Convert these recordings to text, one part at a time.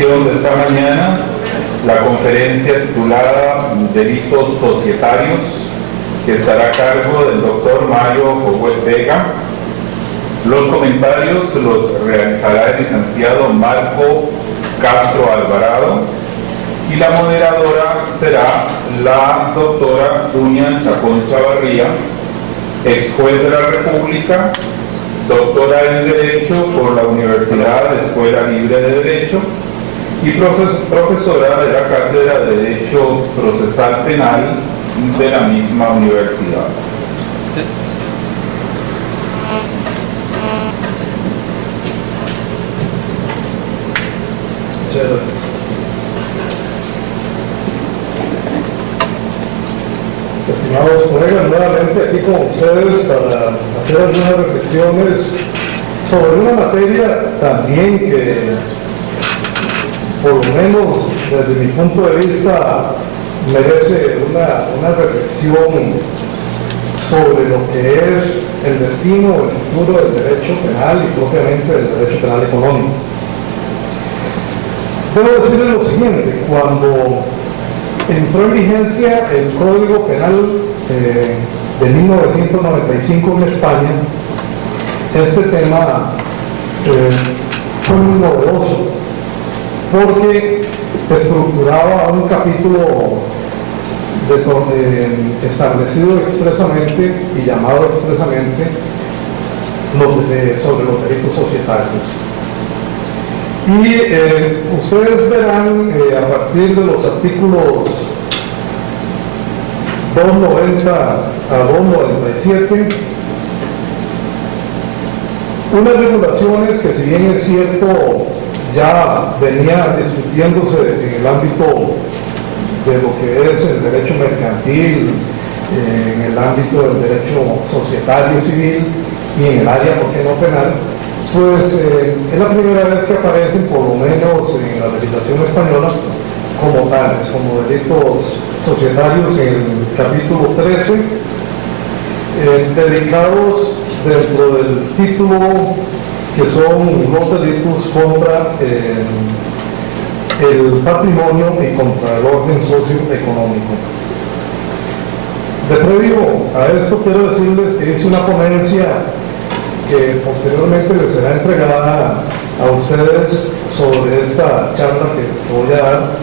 sesión de esta mañana la conferencia titulada Delitos Societarios, que estará a cargo del doctor Mario Josué Vega. Los comentarios los realizará el licenciado Marco Castro Alvarado y la moderadora será la doctora Dunia Chacón Chavarría, ex juez de la República, doctora en Derecho por la Universidad de Escuela Libre de Derecho y profesora de la Cátedra de Derecho Procesal Penal de la misma universidad. Muchas gracias. Estimados colegas, nuevamente aquí con ustedes para hacer algunas reflexiones sobre una materia también que, por lo menos desde mi punto de vista, merece una reflexión sobre lo que es el destino, el futuro del derecho penal y propiamente del derecho penal económico. Debo decirles lo siguiente: cuando entró en vigencia el Código Penal de 1995 en España, este tema fue muy novedoso porque estructuraba un capítulo establecido expresamente y llamado expresamente sobre los delitos societarios. Y ustedes verán a partir de los artículos 290 a 297 unas regulaciones que, si bien es cierto, ya venía discutiéndose en el ámbito de lo que es el derecho mercantil, en el ámbito del derecho societario civil y en el área, ¿por qué no penal? Pues es la primera vez que aparecen, por lo menos en la legislación española, como tales, como delitos societarios en el capítulo 13, dedicados dentro del título que son los delitos contra el patrimonio y contra el orden socioeconómico. De previo a esto quiero decirles que hice una ponencia que posteriormente les será entregada a ustedes sobre esta charla que voy a dar,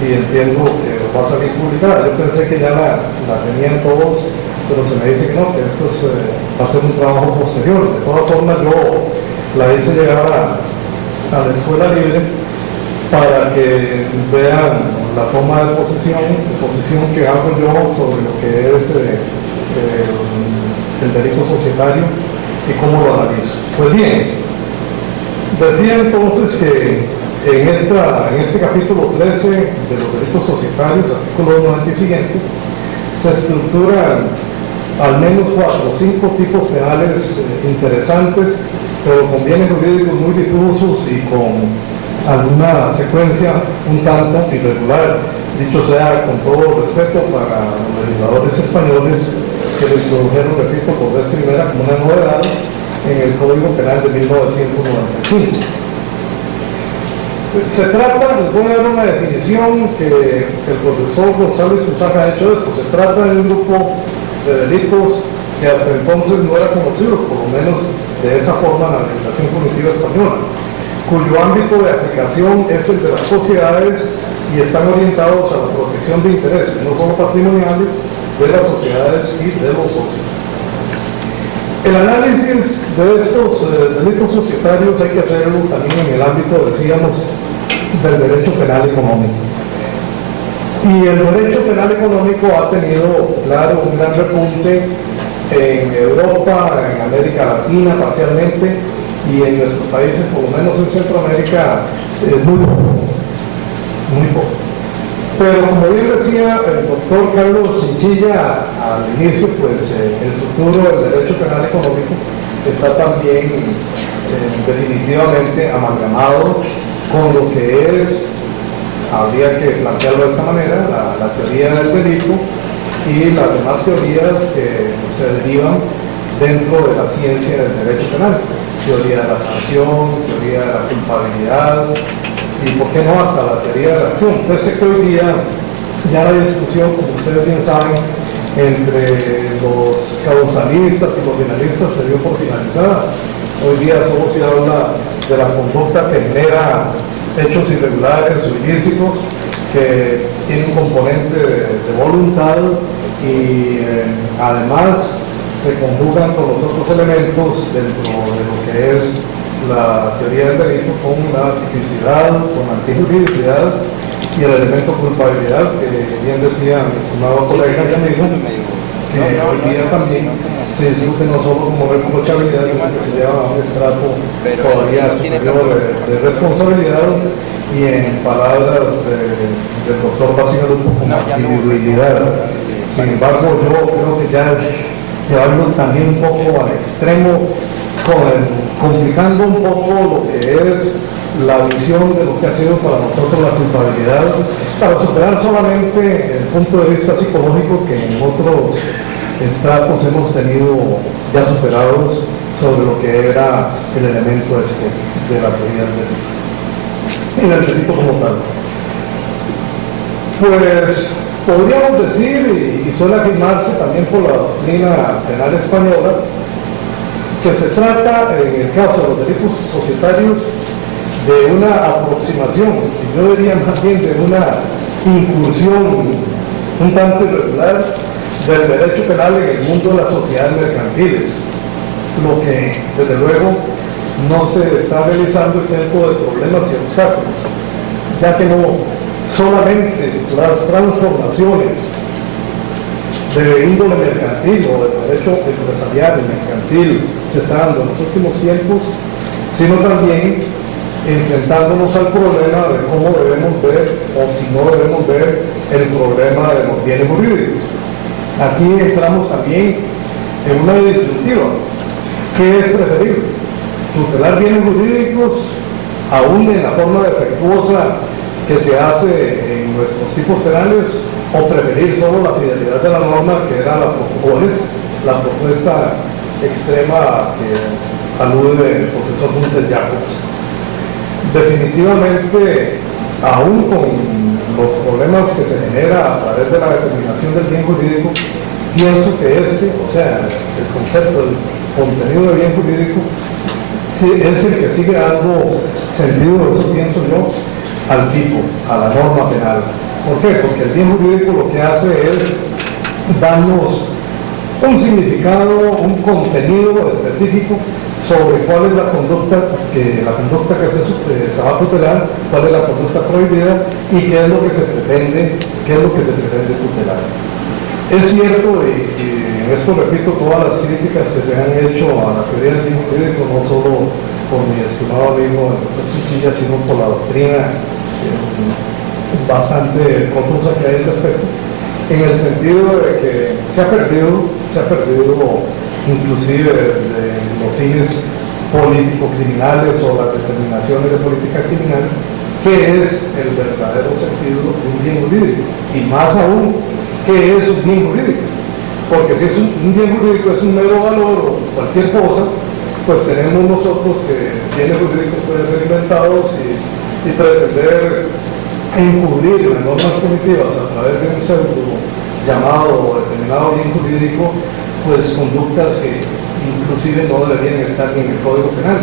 y entiendo que va a salir publicada. Yo pensé que ya la tenían todos, pero se me dice que no, que esto va a ser un trabajo posterior. De todas formas, yo la hice llegar a la Escuela Libre para que vean la toma de posición que hago yo sobre lo que es el delito societario y cómo lo analizo. Pues bien, decía entonces que en este capítulo 13 de los delitos societarios, artículo 90 y siguiente, se estructuran al menos 4 o 5 tipos penales interesantes, pero con bienes jurídicos muy difusos y con alguna secuencia un tanto irregular. Dicho sea con todo respeto para los legisladores españoles que lo introdujeron, repito, por vez primera como una novedad en el Código Penal de 1995. Se trata, les voy a dar una definición que el profesor González Usaca ha hecho de esto. Se trata de un grupo de delitos que hasta entonces no era conocido, por lo menos de esa forma, en la legislación punitiva española, cuyo ámbito de aplicación es el de las sociedades y están orientados a la protección de intereses, no solo patrimoniales, de las sociedades y de los socios. El análisis de estos delitos societarios hay que hacerlo también en el ámbito, decíamos, del derecho penal económico. Y el derecho penal económico ha tenido, claro, un gran repunte en Europa, en América Latina parcialmente, y en nuestros países, por lo menos en Centroamérica, muy poco. Pero como bien decía el doctor Carlos Chinchilla al inicio, pues el futuro del derecho penal económico está también definitivamente amalgamado con lo que es, habría que plantearlo de esa manera, la teoría del delito y las demás teorías que se derivan dentro de la ciencia del derecho penal: teoría de la sanción, teoría de la culpabilidad, y por qué no hasta la teoría de la acción. Entonces que hoy día ya la discusión, como ustedes bien saben, entre los causalistas y los finalistas se dio por finalizada. Hoy día solo se habla de la conducta que genera hechos irregulares o ilícitos, que tiene un componente de voluntad y además se conjugan con los otros elementos dentro de lo que es la teoría del delito, con la tipicidad, con la antijuridicidad y el elemento culpabilidad, que bien decía mi estimado colega y amigo, que hoy día también se discute no solo como reprochabilidad, sino que se lleva a un estrato todavía superior de responsabilidad, y en palabras del doctor Basigalupo, como individualidad. Sin embargo, yo creo que ya es llevarlo también un poco al extremo, complicando un poco lo que es la visión de lo que ha sido para nosotros la culpabilidad, para superar solamente el punto de vista psicológico que en otros estratos hemos tenido ya superados sobre lo que era el elemento de la teoría del delito y del delito como tal. Pues podríamos decir, y suele afirmarse también por la doctrina penal española, que se trata, en el caso de los delitos societarios, de una aproximación, y yo diría más bien de una incursión un tanto irregular del derecho penal en el mundo de las sociedades mercantiles, lo que desde luego no se está realizando exento de problemas y obstáculos, ya que no solamente las transformaciones de índole mercantil o del derecho empresarial y mercantil se está dando en los últimos tiempos, sino también enfrentándonos al problema de cómo debemos ver, o si no debemos ver, el problema de los bienes jurídicos. Aquí entramos también en una disyuntiva. ¿Qué es preferible? ¿Tutelar bienes jurídicos, aún en la forma defectuosa que se hace en nuestros tipos penales, o preferir solo la fidelidad de la norma, que era la propuesta extrema que alude el profesor Gunther Jacobs? Definitivamente, aún con los problemas que se genera a través de la determinación del bien jurídico, pienso que o sea, el concepto del contenido de bien jurídico, es el que sigue dando sentido, eso pienso yo, al tipo, a la norma penal. ¿Por qué? Porque el bien jurídico lo que hace es darnos un significado, un contenido específico sobre cuál es la conducta que se va a tutelar, cuál es la conducta prohibida y qué es lo que se pretende tutelar. Es cierto, y en esto repito todas las críticas que se han hecho a la teoría del bien jurídico, no solo por mi estimado amigo el doctor Chichilla, sino por la doctrina bastante confusa que hay al respecto, en el sentido de que se ha perdido inclusive de los fines político-criminales o las determinaciones de política criminal, qué es el verdadero sentido de un bien jurídico, y más aún, qué es un bien jurídico. Porque si es un bien jurídico es un mero valor o cualquier cosa, pues tenemos nosotros que bienes jurídicos pueden ser inventados y pretender encubrir las normas primitivas a través de un pseudo llamado o determinado bien jurídico, pues conductas que inclusive no deberían estar ni en el Código Penal.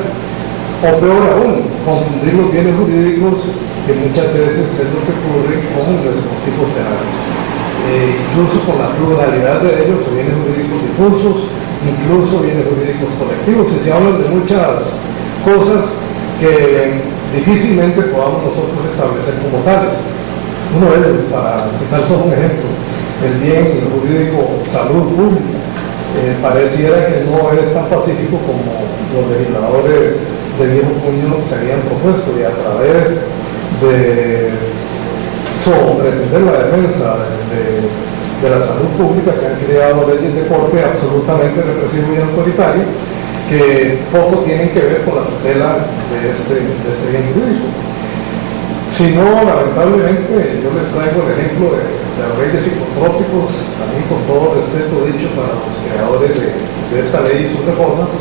O peor aún, confundir los bienes jurídicos, que muchas veces es lo que ocurre con nuestros tipos penales. Incluso con la pluralidad de ellos, o bienes jurídicos difusos, incluso bienes jurídicos colectivos, y se hablan de muchas cosas que difícilmente podamos nosotros establecer como tales. Uno de ellos, para citar solo un ejemplo, el bien jurídico salud pública, pareciera que no es tan pacífico como los legisladores de viejo puño se habían propuesto, y a través de pretender la defensa de la salud pública se han creado leyes de corte absolutamente represivo y autoritario que poco tienen que ver con la tutela de este bien jurídico. Si no, lamentablemente, yo les traigo el ejemplo de la ley de psicotrópicos, también con todo respeto dicho para los creadores de esta ley y sus reformas.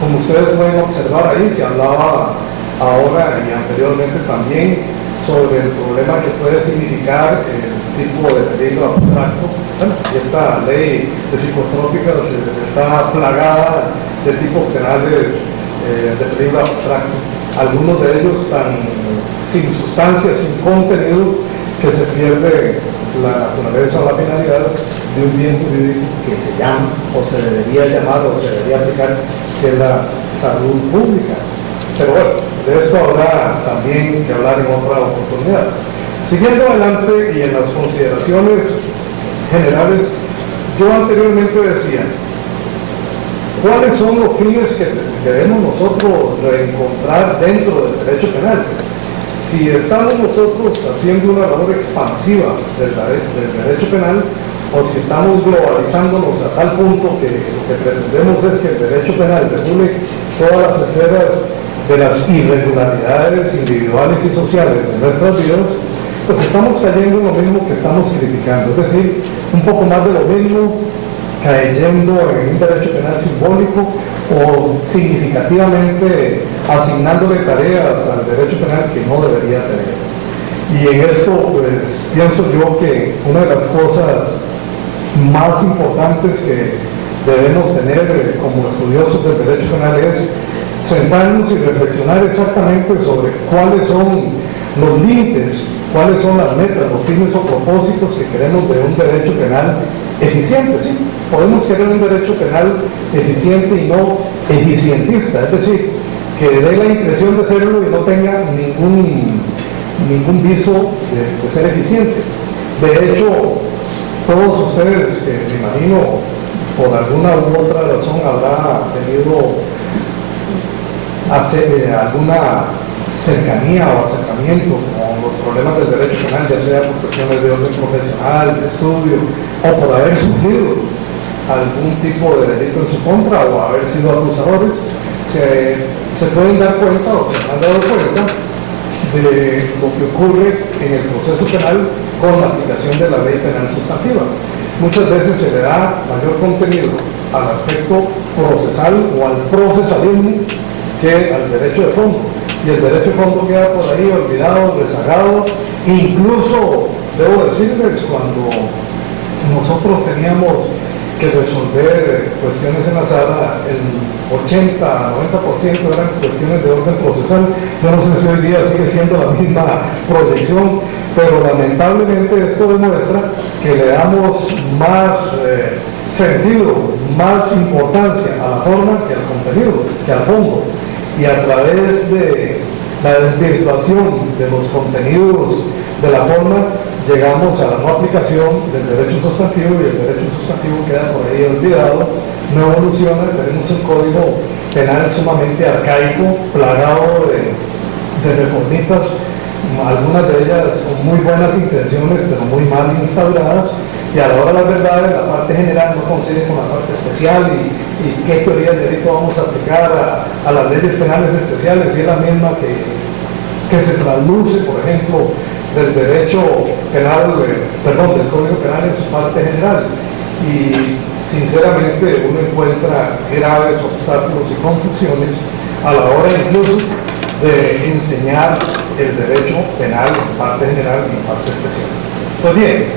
Como ustedes pueden observar ahí, se hablaba ahora y anteriormente también sobre el problema que puede significar el tipo de peligro abstracto. Bueno, esta ley de psicotrópicas está plagada de tipos penales de peligro abstracto, algunos de ellos tan sin sustancia, sin contenido, que se pierde la naturaleza o la finalidad de un bien jurídico que se llama, o se debería llamar, o se debería aplicar, que es la salud pública. Pero bueno, de esto habrá también que hablar en otra oportunidad. Siguiendo adelante y en las consideraciones generales, yo anteriormente decía, ¿cuáles son los fines que debemos nosotros reencontrar dentro del derecho penal? Si estamos nosotros haciendo una labor expansiva del derecho penal, o si estamos globalizándonos a tal punto que lo que pretendemos es que el derecho penal regule todas las esferas de las irregularidades individuales y sociales de nuestras vidas, pues estamos cayendo en lo mismo que estamos criticando, es decir, un poco más de lo mismo, cayendo en un derecho penal simbólico o significativamente asignándole tareas al derecho penal que no debería tener. Y en esto, pues, pienso yo que una de las cosas más importantes que debemos tener como estudiosos del derecho penal es sentarnos y reflexionar exactamente sobre cuáles son los límites, cuáles son las metas, los fines o propósitos que queremos de un derecho penal eficiente. ¿Sí? Podemos querer un derecho penal eficiente y no eficientista, es decir, que dé la impresión de serlo y no tenga ningún viso de ser eficiente. De hecho, todos ustedes, que me imagino por alguna u otra razón habrá tenido alguna cercanía o acercamiento con los problemas del derecho penal, ya sea por cuestiones de orden profesional, de estudio, o por haber sufrido algún tipo de delito en su contra o haber sido acusadores, se pueden dar cuenta o se han dado cuenta de lo que ocurre en el proceso penal con la aplicación de la ley penal sustantiva. Muchas veces se le da mayor contenido al aspecto procesal o al procesalismo que al derecho de fondo. Y el derecho de fondo queda por ahí olvidado, rezagado. Incluso, debo decirles, cuando nosotros teníamos que resolver cuestiones en la sala, el 80-90% eran cuestiones de orden procesal. Yo no sé si hoy día sigue siendo la misma proyección, pero lamentablemente esto demuestra que le damos más sentido, más importancia a la forma que al contenido, que al fondo. Y a través de la desvirtuación de los contenidos de la forma, llegamos a la no aplicación del derecho sustantivo, y el derecho sustantivo queda por ahí olvidado, no evoluciona. Tenemos un código penal sumamente arcaico, plagado de reformistas, algunas de ellas con muy buenas intenciones, pero muy mal instauradas, y a la hora de la verdad, en la parte general no coincide con la parte especial, y qué teoría del delito vamos a aplicar a las leyes penales especiales, si es la misma que se trasluce, por ejemplo, del derecho penal, del Código Penal en su parte general. Y sinceramente uno encuentra graves obstáculos y confusiones a la hora incluso de enseñar el derecho penal en parte general y en parte especial. Pues bien,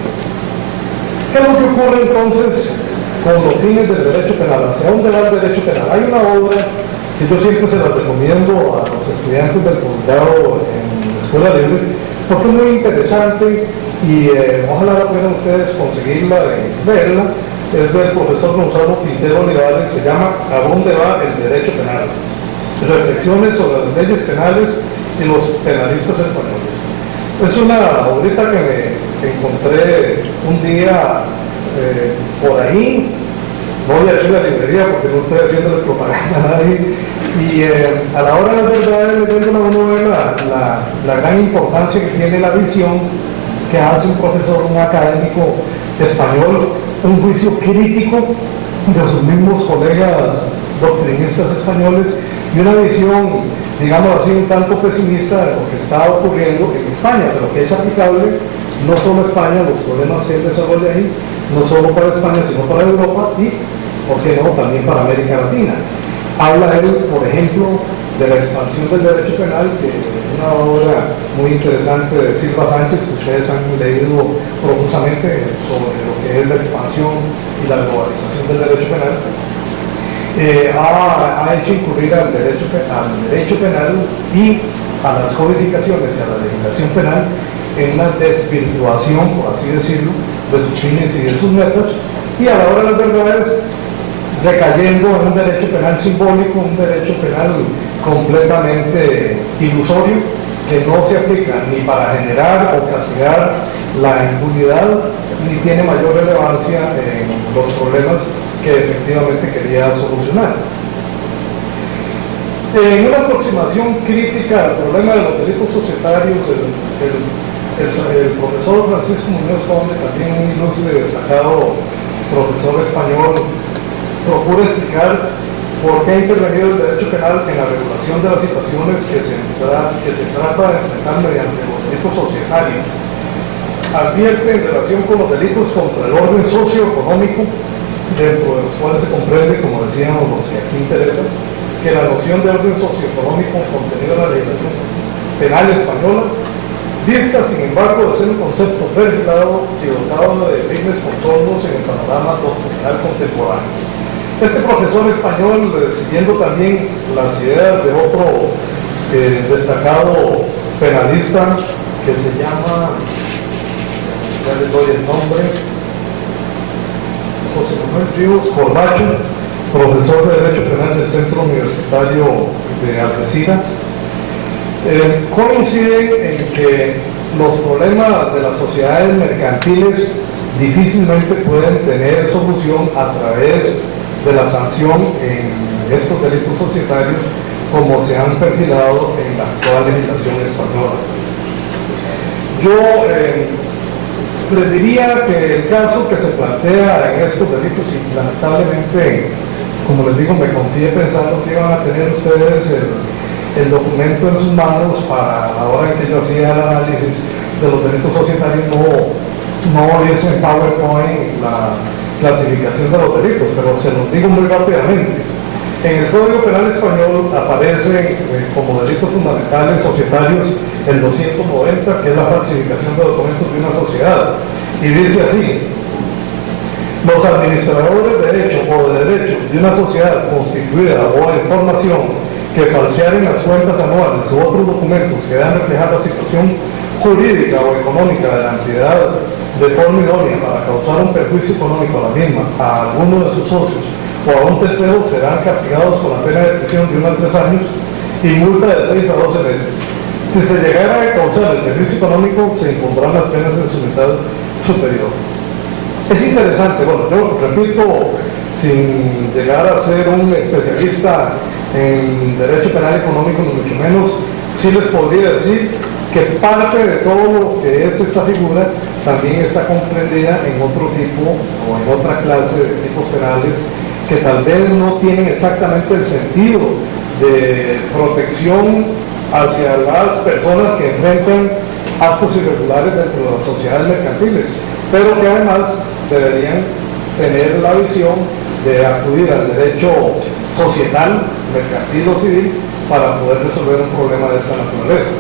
¿qué es lo que ocurre entonces con los fines del derecho penal? ¿Hacia dónde va el derecho penal? Hay una obra que yo siempre se la recomiendo a los estudiantes del posgrado en la Escuela Libre, porque es muy interesante y ojalá puedan ustedes conseguirla y verla. Es del profesor Gonzalo Quintero Olivares, se llama ¿A dónde va el derecho penal? Reflexiones sobre las leyes penales y los penalistas españoles. Es una obrita que me encontré un día por ahí. No voy a decir la librería porque no estoy haciendo propaganda a nadie. Y a la hora de la verdad, uno ve la gran importancia que tiene la visión que hace un profesor, un académico español, un juicio crítico de sus mismos colegas doctrinistas españoles, y una visión, digamos así, un tanto pesimista de lo que está ocurriendo en España, pero que es aplicable no solo a España, los problemas que él desarrolla ahí, no solo para España, sino para Europa y, ¿por qué no?, también para América Latina. Habla él, por ejemplo, de la expansión del derecho penal, que es una obra muy interesante de Silva Sánchez, que ustedes han leído profusamente sobre lo que es la expansión y la globalización del derecho penal, ha hecho incurrir al derecho penal y a las codificaciones y a la legislación penal en una desvirtuación, por así decirlo, de sus fines y de sus metas, y a la hora de las verdades recayendo en un derecho penal simbólico, un derecho penal completamente ilusorio, que no se aplica ni para generar o castigar la impunidad, ni tiene mayor relevancia en los problemas que efectivamente quería solucionar. En una aproximación crítica al problema de los delitos societarios, el profesor Francisco Muñoz Conde, también un ilustre y destacado profesor español, procura explicar por qué ha intervenido el derecho penal en la regulación de las situaciones que se trata de enfrentar mediante los delitos societarios. Advierte en relación con los delitos contra el orden socioeconómico, dentro de los cuales se comprende, como decíamos, los que aquí interesa, que la noción de orden socioeconómico contenida en la legislación penal española vista, sin embargo, de ser un concepto perfilado y dotado de firmes contornos en el panorama doctrinal contemporáneo. Este profesor español, siguiendo también las ideas de otro destacado penalista que se llama, ya les doy el nombre, José Manuel Ríos Corbacho, profesor de Derecho Penal del Centro Universitario de Algeciras, coinciden en que los problemas de las sociedades mercantiles difícilmente pueden tener solución a través de la sanción en estos delitos societarios como se han perfilado en la actual legislación española. Yo les diría que el caso que se plantea en estos delitos, y lamentablemente, como les digo, me confié pensando que iban a tener ustedes el documento en sus manos para la hora en que yo hacía el análisis de los delitos societarios, no es en PowerPoint la clasificación de los delitos, pero se los digo muy rápidamente. En el Código Penal Español aparece como delitos fundamentales societarios el 290, que es la falsificación de documentos de una sociedad, y dice así: los administradores de hecho o de derecho de una sociedad constituida o en formación que falsearen las cuentas anuales u otros documentos que dan reflejar la situación jurídica o económica de la entidad de forma idónea para causar un perjuicio económico a la misma, a alguno de sus socios o a un tercero, serán castigados con la pena de prisión de 1 a 3 años y multa de 6 a 12 meses. Si se llegara a causar el perjuicio económico, se impondrán las penas en su mitad superior. Es interesante, bueno, yo repito, sin llegar a ser un especialista en derecho penal económico, ni mucho menos, sí les podría decir que parte de todo lo que es esta figura también está comprendida en otro tipo o en otra clase de tipos penales que tal vez no tienen exactamente el sentido de protección hacia las personas que enfrentan actos irregulares dentro de las sociedades mercantiles, pero que además deberían tener la visión de acudir al derecho societal, mercantil o civil para poder resolver un problema de esta naturaleza.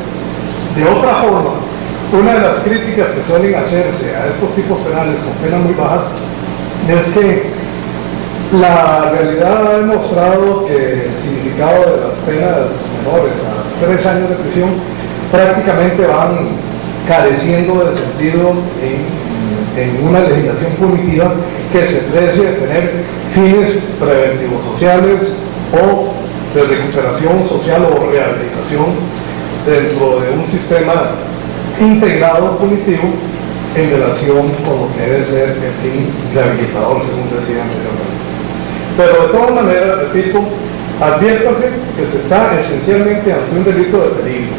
De otra forma, una de las críticas que suelen hacerse a estos tipos penales con penas muy bajas es que la realidad ha demostrado que el significado de las penas menores a 3 años de prisión prácticamente van careciendo de sentido en una legislación punitiva que se precie de tener fines preventivos sociales o de recuperación social o rehabilitación dentro de un sistema integrado punitivo en relación con lo que debe ser el fin rehabilitador, según decía anteriormente. Pero de todas maneras, repito, adviértase que se está esencialmente ante un delito de peligro,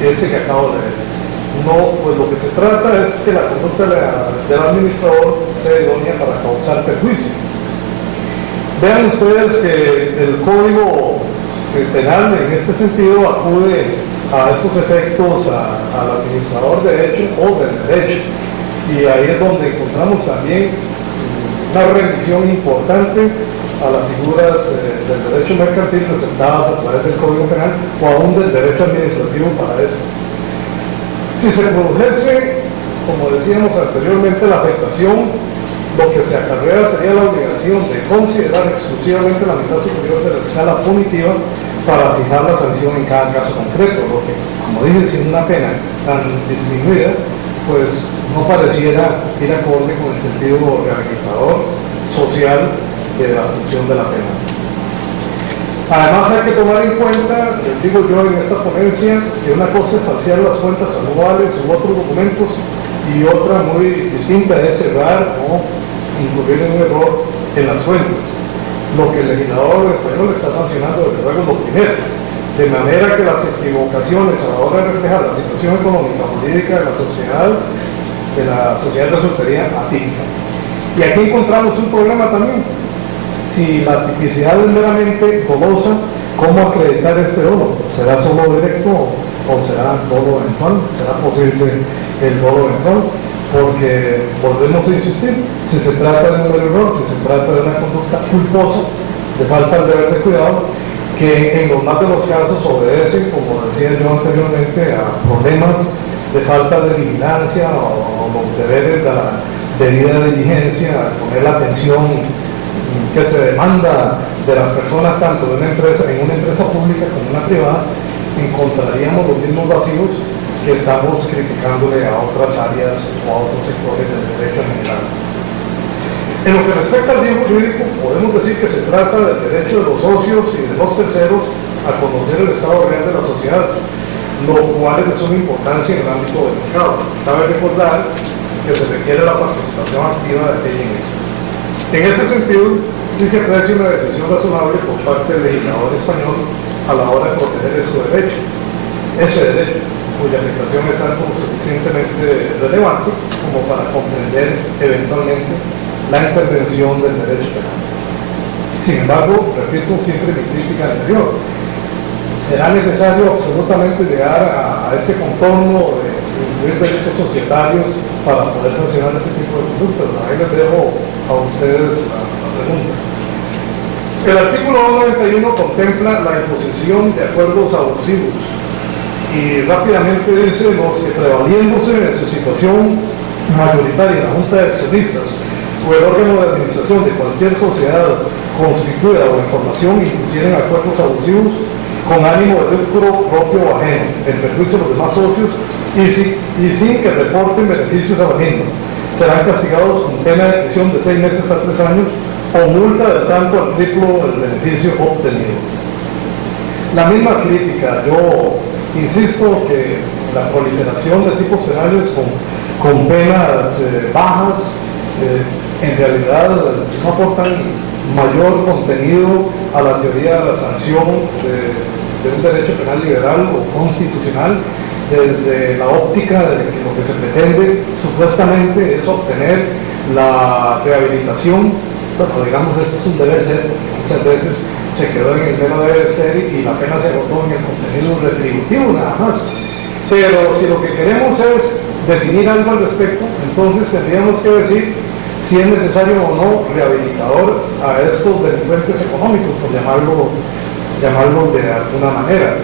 ese que acabo de ver. No, pues lo que se trata es que la conducta del administrador sea idónea para causar perjuicio. Vean ustedes que el Código Penal en este sentido acude a estos efectos al administrador de hecho o del derecho, y ahí es donde encontramos también una revisión importante a las figuras del derecho mercantil presentadas a través del Código Penal o aún del derecho administrativo para eso. Si se produjese, como decíamos anteriormente, la afectación, lo que se acarrea sería la obligación de considerar exclusivamente la mitad superior de la escala punitiva para fijar la sanción en cada caso concreto, lo que, como dije, sin una pena tan disminuida, pues no pareciera ir acorde con el sentido rehabilitador social de la función de la pena. Además hay que tomar en cuenta, digo yo en esta ponencia, que una cosa es falsear las cuentas anuales u otros documentos y otra muy distinta es cerrar o incurrir en un error en las fuentes. Lo que el legislador español está sancionando desde luego es lo primero, de manera que las equivocaciones a la hora de reflejar la situación económica jurídica de la sociedad resultaría atípica. Y aquí encontramos un problema también. Si la tipicidad es meramente dolosa, ¿cómo acreditar este dolo? ¿Será solo directo o será dolo eventual? ¿Será posible el dolo eventual? Porque volvemos a insistir, si se trata de un error, si se trata de una conducta culposa, de falta de deber de cuidado, que en los más de los casos obedece, como decía yo anteriormente, a problemas de falta de vigilancia o los deberes de la debida diligencia, poner la atención que se demanda de las personas tanto en una empresa pública como en una privada, encontraríamos los mismos vacíos que estamos criticándole a otras áreas o a otros sectores del derecho en general. En lo que respecta al bien jurídico, podemos decir que se trata del derecho de los socios y de los terceros a conocer el estado real de la sociedad, lo cual es de suma importancia en el ámbito del mercado. Cabe recordar que se requiere la participación activa de aquel en eso. En ese sentido, sí se aprecia una decisión razonable por parte del legislador español a la hora de proteger ese derecho, cuya afectación es algo suficientemente relevante como para comprender eventualmente la intervención del derecho penal. Sin embargo, repito siempre mi crítica anterior, será necesario absolutamente llegar a ese contorno de incluir derechos societarios para poder sancionar ese tipo de conductas. Ahí les dejo a ustedes la pregunta. El artículo 291 contempla la imposición de acuerdos abusivos y rápidamente dice los que prevaliéndose de su situación mayoritaria en la Junta de Accionistas o el órgano de administración de cualquier sociedad constituida o en formación impusieren acuerdos abusivos con ánimo de lucro propio o ajeno, en perjuicio de los demás socios y sin que reporten beneficios a la misma. Serán castigados con pena de prisión de 6 meses a 3 años o multa de tanto al triplo del beneficio obtenido. La misma crítica, yo insisto que la proliferación de tipos penales con penas bajas en realidad no aportan mayor contenido a la teoría de la sanción de un derecho penal liberal o constitucional, desde la óptica de que lo que se pretende supuestamente es obtener la rehabilitación. Bueno, digamos, esto es un deber ser, muchas veces se quedó en el tema deber ser y la pena se agotó en el contenido retributivo nada más. Pero si lo que queremos es definir algo al respecto, entonces tendríamos que decir si es necesario o no rehabilitador a estos delincuentes económicos, por llamarlos de alguna manera,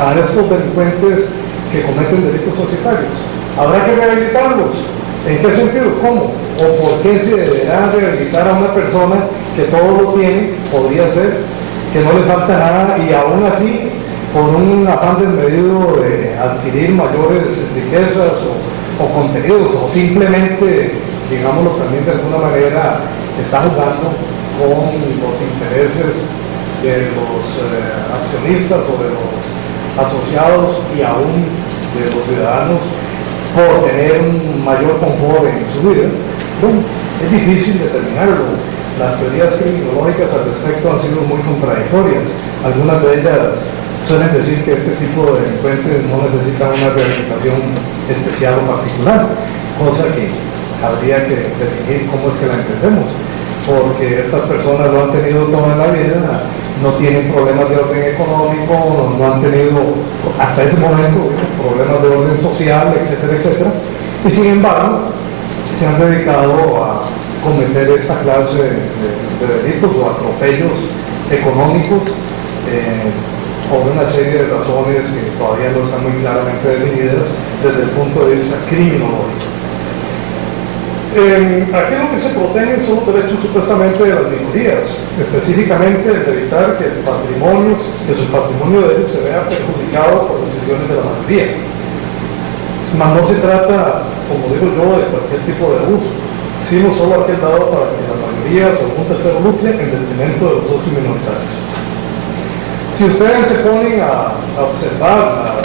a estos delincuentes que cometen delitos societarios. ¿Habrá que rehabilitarlos? ¿En qué sentido? ¿Cómo? ¿O por qué se deberá rehabilitar a una persona que todo lo tiene, podría ser, que no le falta nada y aún así, por un afán desmedido de adquirir mayores riquezas o contenidos, o simplemente, digámoslo también de alguna manera, está jugando con los intereses de los accionistas o de los asociados y aún de los ciudadanos por tener un mayor confort en su vida? Bueno, es difícil determinarlo. Las teorías criminológicas al respecto han sido muy contradictorias. Algunas de ellas suelen decir que este tipo de delincuentes no necesitan una rehabilitación especial o particular, cosa que habría que definir cómo es que la entendemos, porque estas personas lo han tenido toda la vida, no tienen problemas de orden económico, no han tenido hasta ese momento problemas de orden social, etcétera, etcétera, y sin embargo se han dedicado a cometer cometer esta clase de delitos o atropellos económicos por una serie de razones que todavía no están muy claramente definidas desde el punto de vista criminológico. Aquí lo que se protegen son los derechos supuestamente de las minorías, específicamente el de evitar que su patrimonio de ellos se vea perjudicado por decisiones de la mayoría. Mas no se trata, como digo yo, de cualquier tipo de abuso, sino solo aquel dado para que la mayoría o un tercero lucre en detrimento de los socios minoritarios. Si ustedes se ponen a observar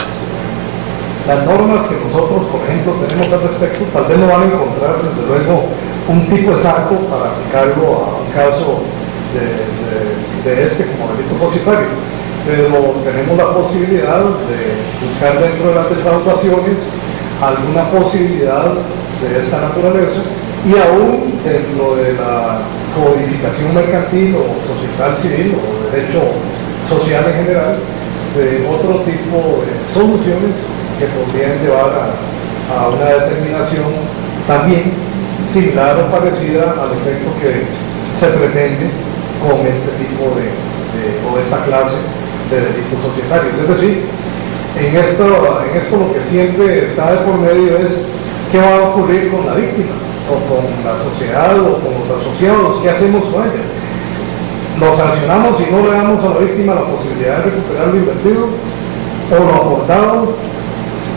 las normas que nosotros, por ejemplo, tenemos al respecto, tal vez no van a encontrar, desde luego, un tipo exacto para aplicarlo a un caso de este como delito societario, pero tenemos la posibilidad de buscar dentro de las defraudaciones alguna posibilidad de esta naturaleza, y aún dentro de la codificación mercantil o societal civil o derecho social en general, otro tipo de soluciones que podrían llevar a una determinación también similar o parecida al efecto que se pretende con este tipo o esta clase de delitos societarios. Es decir, en esto lo que siempre está de por medio es qué va a ocurrir con la víctima o con la sociedad o con los asociados, qué hacemos con ella. ¿Lo sancionamos y no le damos a la víctima la posibilidad de recuperar lo invertido o lo aportado?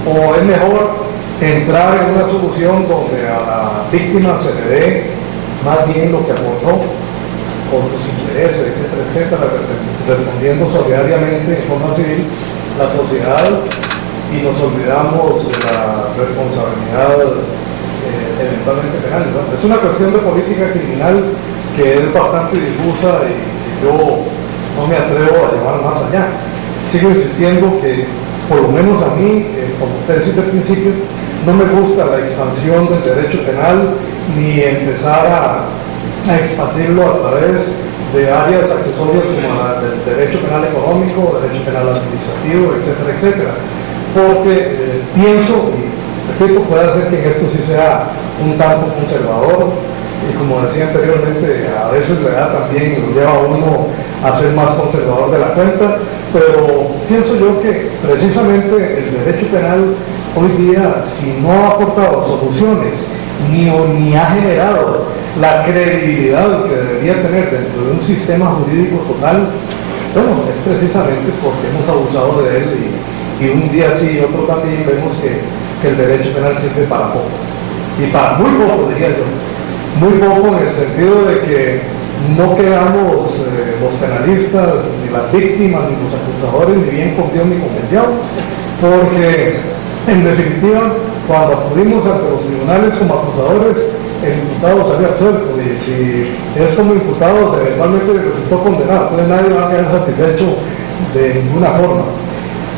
¿O es mejor entrar en una solución donde a la víctima se le dé más bien lo que aportó con sus intereses, etcétera, etcétera, respondiendo solidariamente en forma civil la sociedad, y nos olvidamos de la responsabilidad eventualmente penal, ¿no? Es una cuestión de política criminal que es bastante difusa y yo no me atrevo a llevar más allá. Sigo insistiendo que, por lo menos a mí, como tesis de principio, no me gusta la expansión del derecho penal ni empezar a expandirlo a través de áreas accesorias como la del derecho penal económico, derecho penal administrativo, etcétera, etcétera. Porque pienso, y repito, puede ser que en esto sí sea un tanto conservador, y como decía anteriormente, a veces la edad también lo lleva a uno a ser más conservador de la cuenta, pero pienso yo que precisamente el derecho penal hoy día, si no ha aportado soluciones ni ha generado la credibilidad que debería tener dentro de un sistema jurídico total, bueno, es precisamente porque hemos abusado de él, y un día sí y otro también vemos que el derecho penal sirve para poco, y para muy poco, diría yo. Muy poco en el sentido de que no quedamos los penalistas, ni las víctimas, ni los acusadores, ni bien con Dios ni con el diablo, porque en definitiva, cuando acudimos ante los tribunales como acusadores, el imputado sale absuelto, y si es como imputado, eventualmente resultó condenado, entonces nadie va a quedar satisfecho de ninguna forma.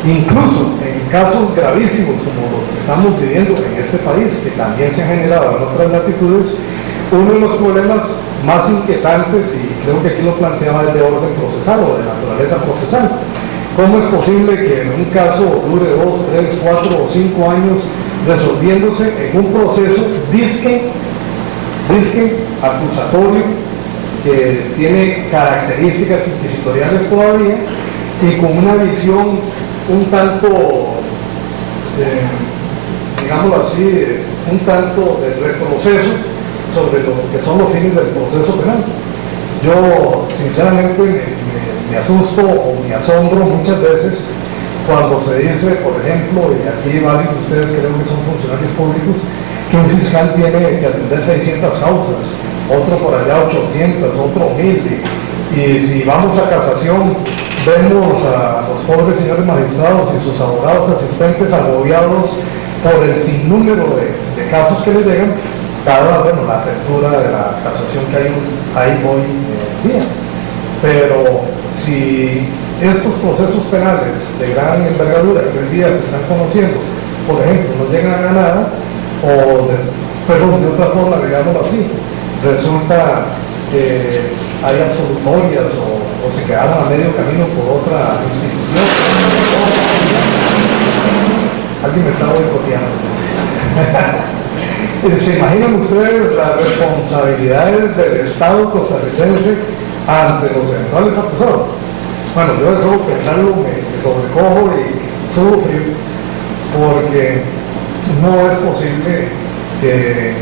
Incluso en casos gravísimos como los que estamos viviendo en este país, que también se han generado en otras latitudes, uno de los problemas más inquietantes, y creo que aquí lo planteaba, es de orden procesal o de naturaleza procesal. ¿Cómo es posible que en un caso dure 2, 3, 4 o 5 años resolviéndose en un proceso disque acusatorio que tiene características inquisitoriales todavía, y con una visión un tanto, digámoslo así, un tanto de retroceso sobre lo que son los fines del proceso penal? Yo sinceramente me asusto o me asombro muchas veces cuando se dice, por ejemplo, y aquí varios de ustedes creo que son funcionarios públicos, que un fiscal tiene que atender 600 causas, otro por allá 800, otro 1000, y si vamos a casación vemos a los pobres señores magistrados y sus abogados asistentes agobiados por el sinnúmero de casos que les llegan, dada la apertura de la casación que hay hoy en día. Pero si estos procesos penales de gran envergadura que hoy día se están conociendo, por ejemplo, no llegan a nada, pero de otra forma, digámoslo así, resulta que hay absolutorias o se quedaron a medio camino por otra institución. Alguien me está boicoteando. ¿Se imaginan ustedes las responsabilidades del Estado costarricense ante los eventuales acusados? Bueno, yo de solo pensarlo me sobrecojo y sufro, porque no es posible que,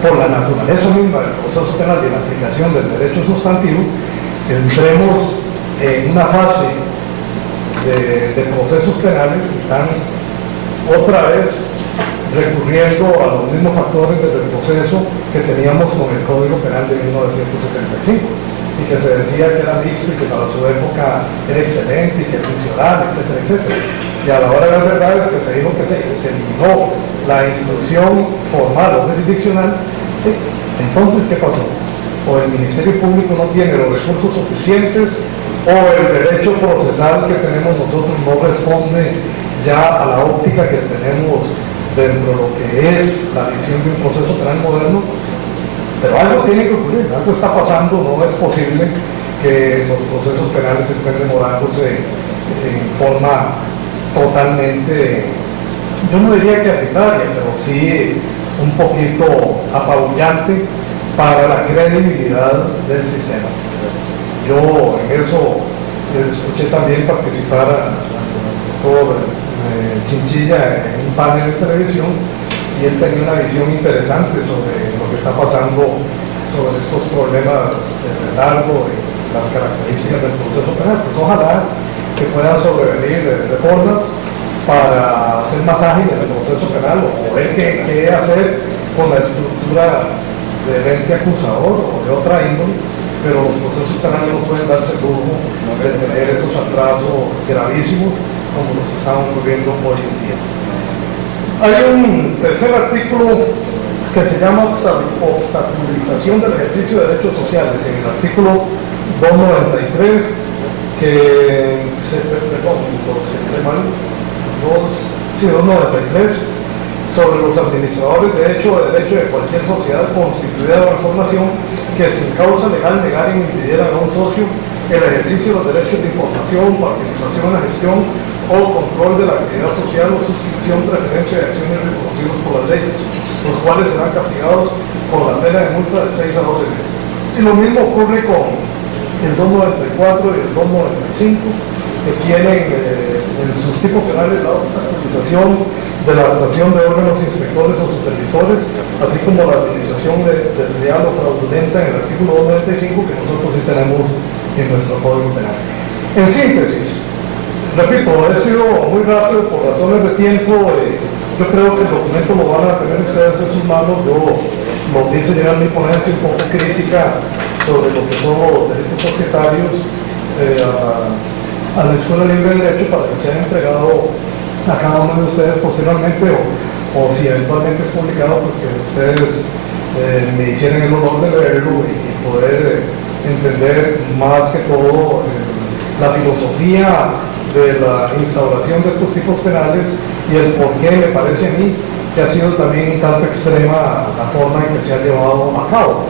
por la naturaleza misma del proceso penal y la aplicación del derecho sustantivo, entremos en una fase de procesos penales que están otra vez recurriendo a los mismos factores del proceso que teníamos con el Código Penal de 1975 y que se decía que era mixto y que para su época era excelente y que funcionaba, etcétera, etcétera. Y a la hora de la verdad es que se dijo que se eliminó la instrucción formal o jurisdiccional. Entonces, ¿qué pasó? O el Ministerio Público no tiene los recursos suficientes, o el derecho procesal que tenemos nosotros no responde ya a la óptica que tenemos dentro de lo que es la visión de un proceso penal moderno. Pero algo tiene que ocurrir, algo está pasando. No es posible que los procesos penales estén demorándose en forma totalmente, yo no diría que arbitraria, pero sí un poquito apabullante para la credibilidad del sistema. Yo en eso escuché también participar al doctor Chinchilla en un panel de televisión, y él tenía una visión interesante sobre lo que está pasando, sobre estos problemas de retardo y las características del proceso penal. Pues ojalá que puedan sobrevenir reformas para hacer más ágil el proceso penal, o ver qué hacer con la estructura del ente acusador o de otra índole, pero los procesos penales no pueden darse el lujo de tener esos atrasos gravísimos como los que están ocurriendo hoy en día. Hay un tercer artículo que se llama obstaculización del ejercicio de derechos sociales, en el artículo 293, que sobre los administradores de derecho de cualquier sociedad constituida de una formación que sin causa legal negara y impidiera a un socio el ejercicio de los derechos de información, participación en la gestión o control de la actividad social o suscripción, preferencia de acciones reconocidos por las leyes, los cuales serán castigados con la pena de multa de 6 a 12 meses. Y lo mismo ocurre con el 294 y el 295, que tienen en sus tipos penales la obstaculización de la actuación de órganos inspectores o supervisores, así como la administración desleal o fraudulenta en el artículo 295, que nosotros sí tenemos en nuestro Código Penal. En síntesis, repito, he sido muy rápido por razones de tiempo. Yo creo que el documento lo van a tener ustedes en sus manos. Yo nos hice llegar mi ponencia un poco crítica sobre lo que son los delitos societarios a la Escuela Libre de Derecho, para que sean entregados a cada uno de ustedes posteriormente, o si eventualmente es publicado, pues que ustedes me hicieran el honor de leerlo y poder entender más que todo la filosofía de la instauración de estos tipos penales y el por qué me parece a mí que ha sido también un tanto extrema la forma en que se ha llevado a cabo.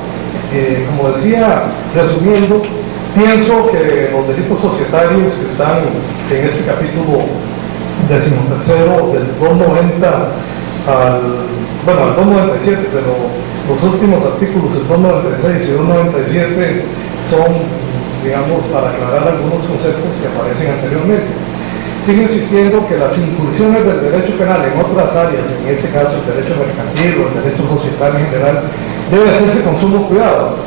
Como decía, resumiendo, pienso que los delitos societarios que están en este capítulo 13 del 290 al 297, pero los últimos artículos, el 296 y el 297, son, digamos, para aclarar algunos conceptos que aparecen anteriormente. Sigo insistiendo que las inclusiones del derecho penal en otras áreas, en este caso el derecho mercantil o el derecho societario en general, debe hacerse con sumo cuidado.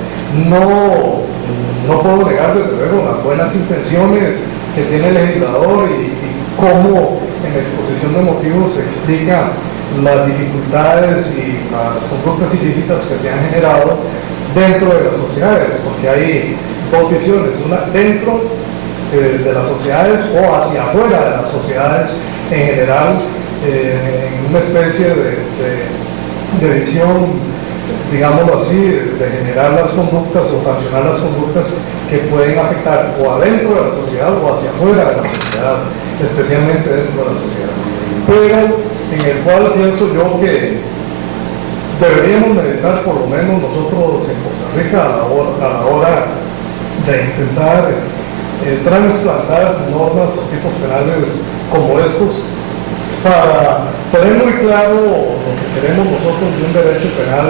No puedo negar, desde luego, las buenas intenciones que tiene el legislador y cómo en la exposición de motivos se explica las dificultades y las conductas ilícitas que se han generado dentro de las sociedades, porque hay dos visiones, una dentro de las sociedades o hacia afuera de las sociedades en general, en una especie de visión, digámoslo así, de generar las conductas o sancionar las conductas que pueden afectar o adentro de la sociedad o hacia afuera de la sociedad, especialmente dentro de la sociedad. Pero en el cual pienso yo que deberíamos meditar, por lo menos nosotros en Costa Rica, a la hora de intentar transplantar normas o tipos penales como estos para tener muy claro lo que queremos nosotros de un derecho penal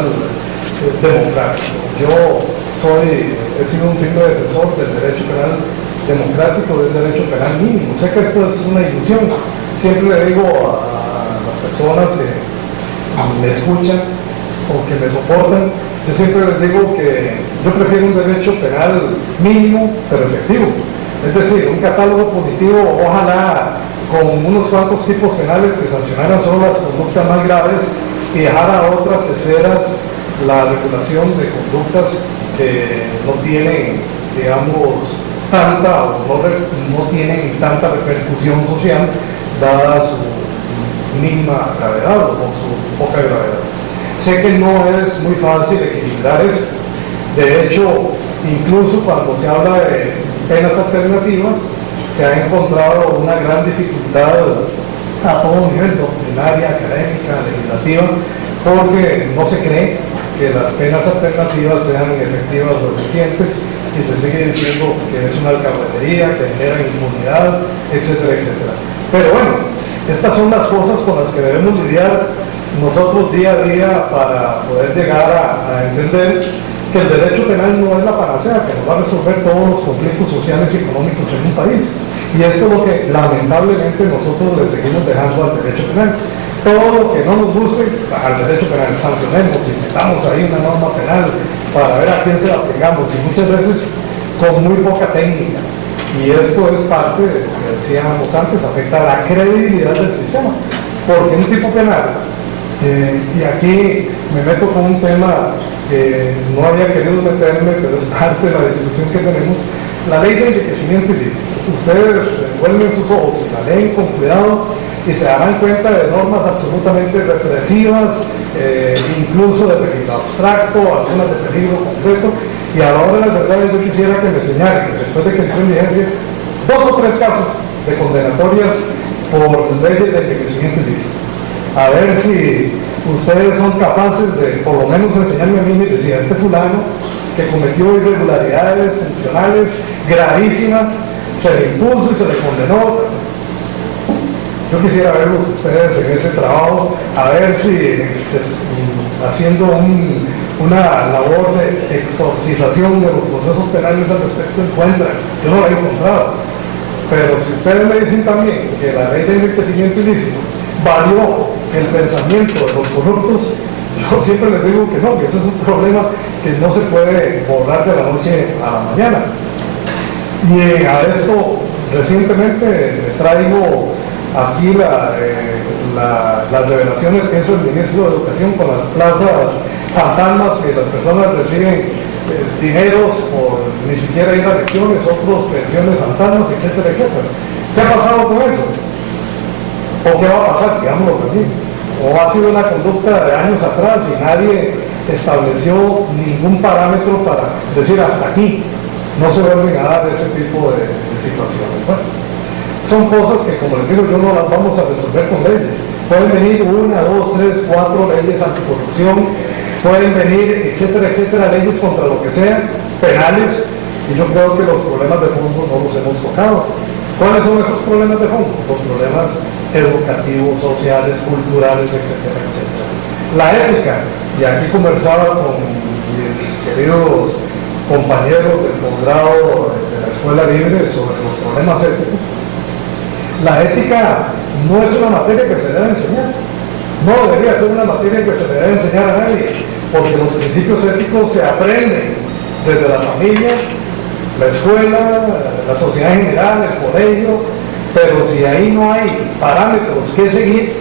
democrático. Yo he sido un firme defensor del derecho penal democrático, del derecho penal mínimo. Sé que esto es una ilusión. Siempre le digo a las personas que me escuchan o que me soportan, yo siempre les digo que yo prefiero un derecho penal mínimo pero efectivo. Es decir, un catálogo punitivo, ojalá con unos cuantos tipos penales que sancionaran solo las conductas más graves y dejar a otras esferas la regulación de conductas que no tienen, digamos, tanta o no tienen tanta repercusión social dada su mínima gravedad o su poca gravedad. Sé que no es muy fácil equilibrar eso. De hecho, incluso cuando se habla de penas alternativas, se ha encontrado una gran dificultad a todo nivel, doctrinaria, académica, legislativa, porque no se cree que las penas alternativas sean efectivas o eficientes y se sigue diciendo que es una alcahuetería, que genera impunidad, etcétera, etcétera. Pero bueno, estas son las cosas con las que debemos lidiar nosotros día a día para poder llegar a entender que el derecho penal no es la panacea, que nos va a resolver todos los conflictos sociales y económicos en un país. Y esto es lo que lamentablemente nosotros le seguimos dejando al derecho penal. Todo lo que no nos guste al derecho penal, sancionemos, inventamos ahí una norma penal para ver a quién se la aplicamos y muchas veces con muy poca técnica. Y esto es parte de lo que decíamos antes, afecta la credibilidad del sistema. Porque un tipo penal, y aquí me meto con un tema que no había querido meterme, pero es parte de la discusión que tenemos, la ley de enriquecimiento ilícito. Ustedes vuelven sus ojos y la leen con cuidado y se darán cuenta de normas absolutamente represivas, incluso de peligro abstracto, algunas de peligro concreto, y a la hora de la verdad yo quisiera que me enseñaran, después de que entré en vigencia, 2 o 3 casos de condenatorias por leyes de enriquecimiento ilícito. A ver si ustedes son capaces de por lo menos enseñarme a mí y decir, este fulano que cometió irregularidades funcionales gravísimas, se le impuso y se le condenó. Yo quisiera verlos ustedes en ese trabajo, a ver si haciendo una labor de exorcización de los procesos penales al respecto encuentran. Yo no la he encontrado. Pero si ustedes me dicen también que la ley de enriquecimiento ilícito varió el pensamiento de los corruptos, yo siempre les digo que no, que eso es un problema que no se puede borrar de la noche a la mañana. Y a esto recientemente le traigo aquí las revelaciones que hizo el ministro de Educación con las plazas fantasmas, que las personas reciben dineros por ni siquiera ir a lecciones, otros pensiones fantasmas, etcétera, etcétera. ¿Qué ha pasado con eso? ¿O qué va a pasar? Digámoslo también. ¿O ha sido una conducta de años atrás y nadie estableció ningún parámetro para decir hasta aquí? No se vuelven a dar ese tipo de situaciones. Bueno, son cosas que, como les digo, yo no las vamos a resolver con leyes. Pueden venir 1, 2, 3, 4 leyes anticorrupción, pueden venir, etcétera, etcétera, leyes contra lo que sea, penales, y yo creo que los problemas de fondo no los hemos tocado. ¿Cuáles son esos problemas de fondo? Los problemas educativos, sociales, culturales, etcétera, etcétera. La ética, y aquí conversaba con mis queridos compañeros del posgrado de la Escuela Libre sobre los problemas éticos. La ética no es una materia que se debe enseñar, no debería ser una materia que se debe enseñar a nadie, porque los principios éticos se aprenden desde la familia, la escuela, la sociedad en general, el colegio, pero si ahí no hay parámetros que seguir,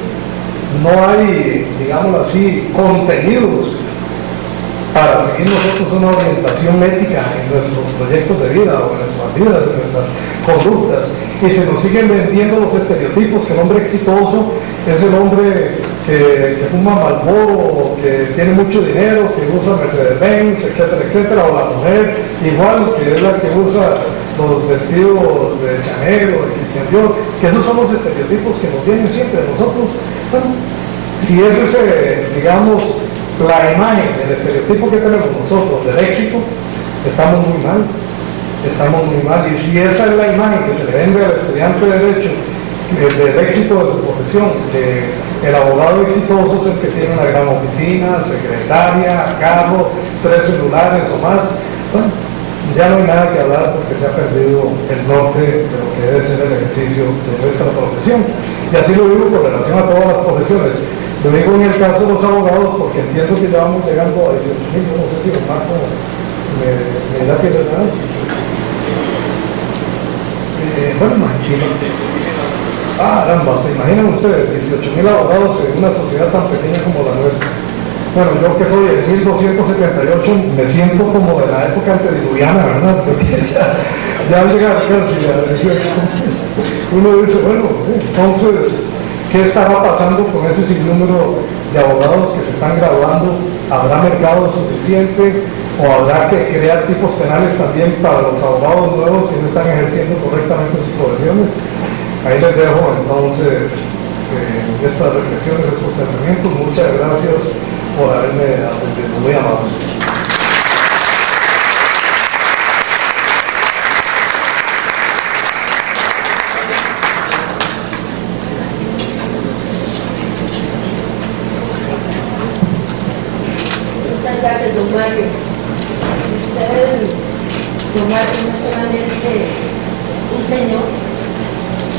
no hay, digámoslo así, contenidos para seguir nosotros una orientación ética en nuestros proyectos de vida o en nuestras vidas, en nuestras conductas, y se nos siguen vendiendo los estereotipos que el hombre exitoso es el hombre que fuma Marlboro, que tiene mucho dinero, que usa Mercedes-Benz, etcétera, etcétera, o la mujer igual, que es la que usa los vestidos de Chanel o de Christian Dior, que esos son los estereotipos que nos vienen siempre de nosotros. Bueno, si es ese, digamos, la imagen, el estereotipo que tenemos nosotros del éxito, estamos muy mal, y si esa es la imagen que se le vende al estudiante de Derecho del éxito de su profesión, que el abogado exitoso es el que tiene una gran oficina, secretaria, carro, 3 celulares o más. Bueno, ya no hay nada que hablar porque se ha perdido el norte de lo que debe ser el ejercicio de nuestra profesión. Y así lo digo con relación a todas las profesiones. Lo digo en el caso de los abogados porque entiendo que ya vamos llegando a 18.000, no sé si don Marco me da que verdad. Bueno, imagínate. Caramba, se imaginan ustedes, 18.000 abogados en una sociedad tan pequeña como la nuestra. Bueno, yo que soy de 1278, me siento como de la época antediluviana, ¿verdad? Porque ya llega casi a 18. Uno dice, bueno, entonces, ¿qué estará pasando con ese sinnúmero de abogados que se están graduando? ¿Habrá mercado suficiente? ¿O habrá que crear tipos penales también para los abogados nuevos que no están ejerciendo correctamente sus profesiones? Ahí les dejo entonces estas reflexiones, estos pensamientos. Muchas gracias por haberme atendido, muy amables. Muchas gracias, don Mario. Usted, don Mario, no es solamente un señor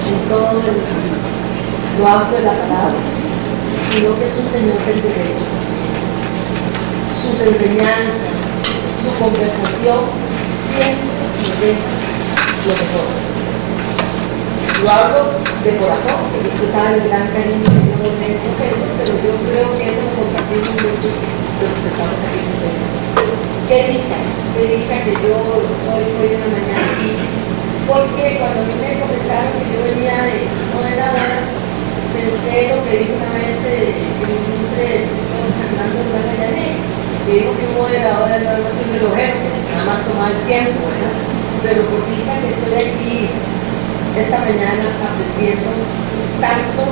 en todo lo amplio de la palabra, sino que es un señor del derecho. Sus enseñanzas, su conversación siempre nos deja lo mejor. Lo hablo de corazón, porque usted sabe el gran cariño que yo le confieso, pero yo creo que eso lo compartimos muchos de los que estamos aquí presentes. Qué dicha que yo estoy hoy en la mañana aquí, porque cuando a mí me comentaron que yo venía de moderadora, pensé lo que dijo una vez el ilustre escritor Fernando Magallanes, que dijo que un moderador es nada más que un relojero, nada más tomaba el tiempo, ¿verdad? Pero por dicha que estoy aquí esta mañana aprendiendo tanto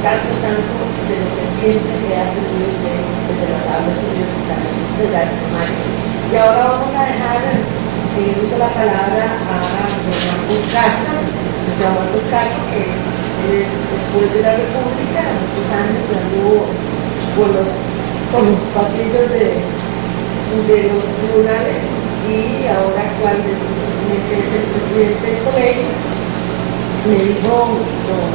de lo que siempre le ha aprendido usted desde las aulas universitarias, desde la semana. Y ahora vamos a dejar en el uso de la palabra a don Marcos Castro, licenciado Marcos Castro, que él es juez de la República, muchos años anduvo por los pasillos de los tribunales y ahora actualmente es el presidente del colegio. Me dijo don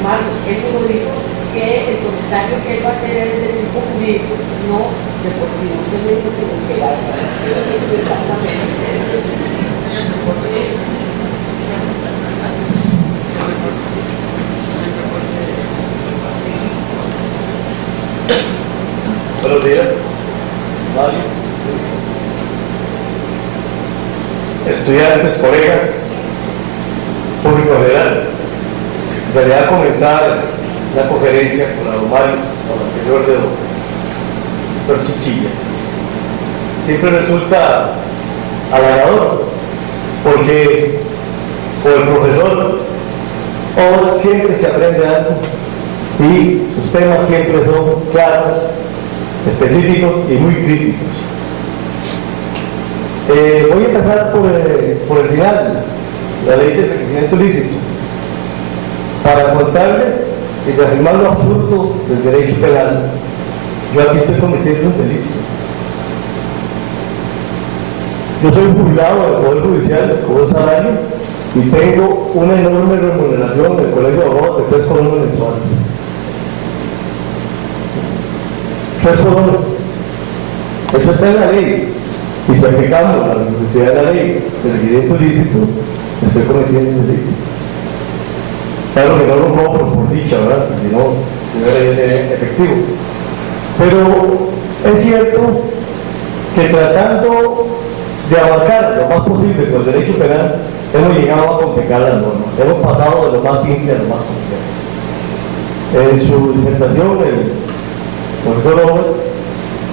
Marcos, él me lo dijo, que el comentario que él va a hacer es de tipo jurídico, no deportivo. Usted me dijo que lo que era exactamente. Buenos días, Mario. Estudiantes, colegas, público general. En realidad comentar la conferencia con la don Mario, con la anterior de doctor Chichilla, siempre resulta halagador, porque con el profesor siempre se aprende algo y sus temas siempre son claros, específicos y muy críticos. Voy a empezar por el final, la ley de enriquecimiento ilícito, para contarles y reafirmar lo absurdo del derecho penal. Yo aquí estoy cometiendo un delito. Yo soy jubilado del Poder Judicial, con un salario, y tengo una enorme remuneración del Colegio de Abogados de 3 colones mensuales. 3 colones. Eso está en la ley. Y si aplicamos la necesidad de la ley del enriquecimiento ilícito, estoy cometiendo un delito. Claro que no lo compro por dicha, ¿verdad? Si no, debe ser efectivo. Pero es cierto que tratando de abarcar lo más posible con el derecho penal, hemos llegado a complicar las normas. Hemos pasado de lo más simple a lo más complejo. En su disertación, el profesor Robert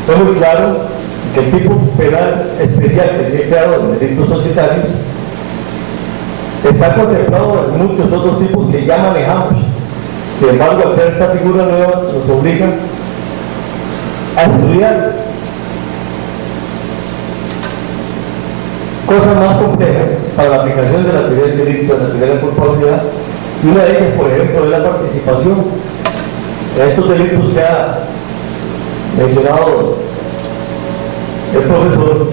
fue muy claro que el tipo penal especial que se ha creado en delitos societarios está contemplado en muchos otros tipos que ya manejamos. Sin embargo, al crear esta figura nueva nos obliga a estudiar cosas más complejas para la aplicación de la teoría del delito, de la teoría de la culpabilidad, Y una de ellas, por ejemplo, es la participación en estos delitos que ha mencionado el profesor.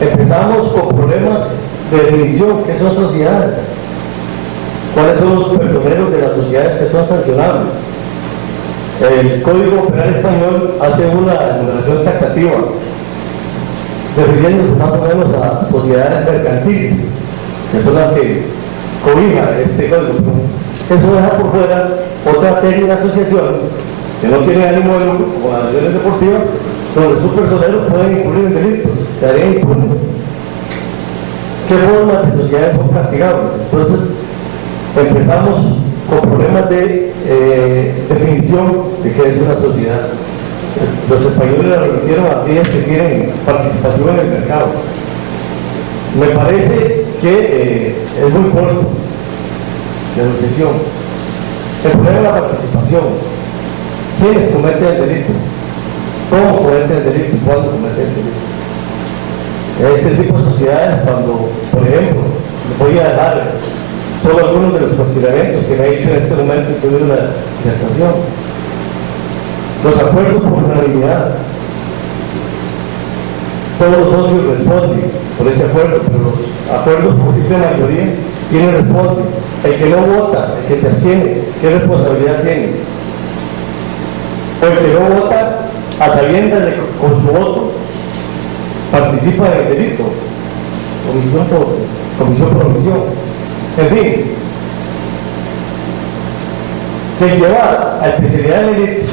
Empezamos con problemas de definición, ¿qué son sociedades? ¿Cuáles son los personeros de las sociedades que son sancionables? El Código Penal Español hace una enumeración taxativa, refiriéndose más o menos a sociedades mercantiles, que son las que cobija este código. Eso deja por fuera otra serie de asociaciones que no tienen ánimo de lucro, como las asociaciones deportivas, donde sus personeros pueden incurrir en delitos, quedarían impunes. ¿Qué formas de sociedades son castigables? Entonces, empezamos con problemas de definición de qué es una sociedad. Los españoles la remitieron a aquellas que tienen participación en el mercado. Me parece que es muy corto la enunciación. El problema es la participación. ¿Quiénes cometen el delito? ¿Cómo cometen el delito? ¿Cuándo cometen el delito? Este tipo de sociedades, cuando, por ejemplo, les voy a dejar solo algunos de los cuestionamientos que me he hecho en este momento en toda la disertación. Los acuerdos por unanimidad. Todos los socios responden por ese acuerdo, pero los acuerdos por simple mayoría, ¿quiénes responden? El que no vota, el que se abstiene, ¿qué responsabilidad tiene? O el que no vota a sabiendas de que con su voto participa en el delito, comisión por omisión. En fin, que llevar a especialidad de delitos,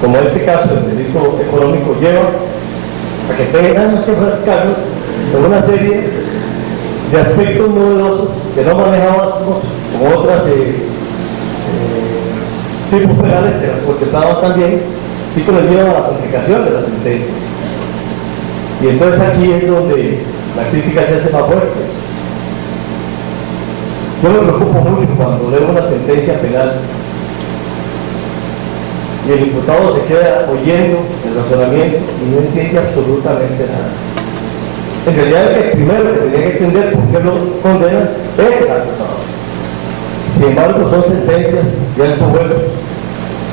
como en este caso el delito económico, lleva a que tengan que practicarlos en una serie de aspectos novedosos que no manejamos como otras tipos penales que las contemplaban también, y que nos llevan a la complicación de la sentencia. Y entonces aquí es donde la crítica se hace más fuerte. Yo me preocupo mucho cuando leo una sentencia penal y el imputado se queda oyendo el razonamiento y no entiende absolutamente nada. En realidad el que primero que tenía que entender por qué lo condenan es el acusado. Sin embargo, son sentencias de alto vuelo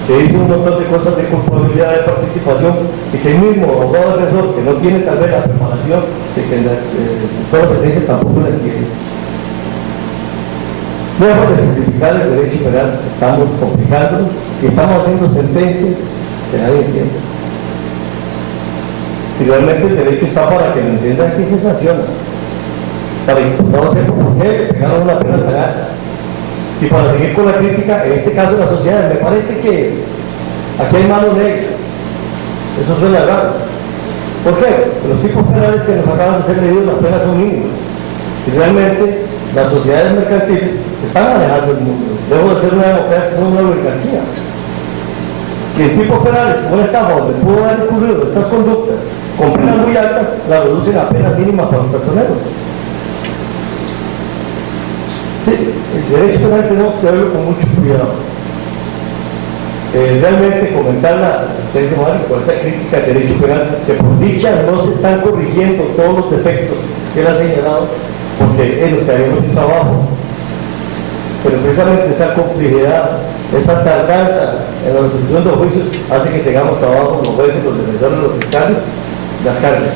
que dicen un montón de cosas de culpabilidad, de participación, y que el mismo abogado defensor, que no tiene tal vez la preparación de que toda la sentencia tampoco la entiende. Lejos de simplificar el derecho penal, estamos complicándolo y estamos haciendo sentencias que nadie entiende. Y realmente el derecho está para que lo entiendan que se sanciona, para que no sepa por qué le pegaron una pena tan alta. Y para seguir con la crítica, en este caso de la sociedad, me parece que aquí hay mano negra. Eso suena raro. ¿Por qué? Porque los tipos penales que nos acaban de ser leídos, las penas son mínimas. Y realmente las sociedades mercantiles están manejando el mundo. Luego de ser una democracia, son una oligarquía. Que en tipos penales, como una estafa donde pudo haber ocurrido estas conductas, con penas muy altas, la reducen a penas mínimas para los personeros. Sí, el derecho penal tenemos que verlo con mucho cuidado. Realmente comentar la sentencia Madrid con esa crítica al derecho penal, que por dicha no se están corrigiendo todos los defectos que él ha señalado, porque nos quedaríamos sin trabajo. Pero precisamente esa complejidad, esa tardanza en la resolución de los juicios hace que tengamos trabajo los jueces, los defensores, los fiscales, las cárceles.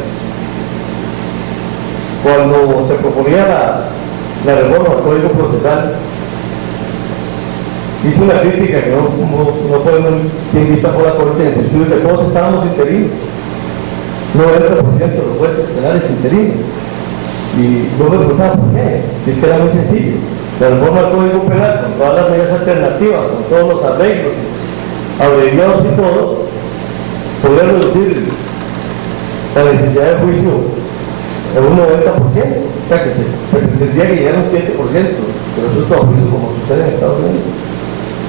Cuando se proponía la reforma del Código Procesal, hice una crítica que no fue muy bien vista por la Corte, en el sentido de que todos estábamos interinos, 90% de los jueces penales interinos. Y yo me preguntaba por qué, y es que era muy sencillo. La reforma del Código Penal, con todas las medidas alternativas, con todos los arreglos, abreviados y todo, podría reducir la necesidad de juicio en un 90%. O sea, que se pretendía que llegara un 7% de resultados de juicio, como sucede en Estados Unidos.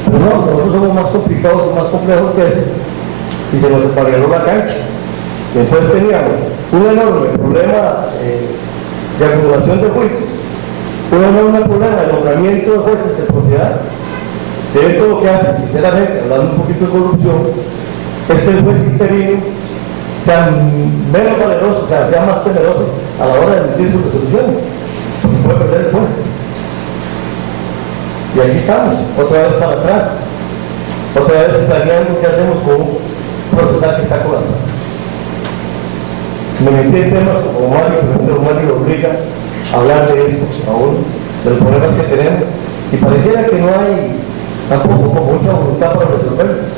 Pero no, nosotros somos más complicados y más complejos que eso, y se nos embargó la cancha. Después teníamos un enorme problema de acumulación de juicios, un enorme problema de nombramiento de jueces en propiedad. De eso lo que hace, sinceramente, hablando un poquito de corrupción, es que el juez interino sea menos valeroso, o sea, sea más temeroso a la hora de emitir sus resoluciones, porque puede perder el juez. Y aquí estamos, otra vez para atrás, otra vez planeando qué hacemos con un procesal que está colapsado. Me metí en temas como Mario, el profesor Mario obliga a hablar de esto aún, de los problemas que tenemos, y pareciera que no hay tampoco con mucha voluntad para resolverlo.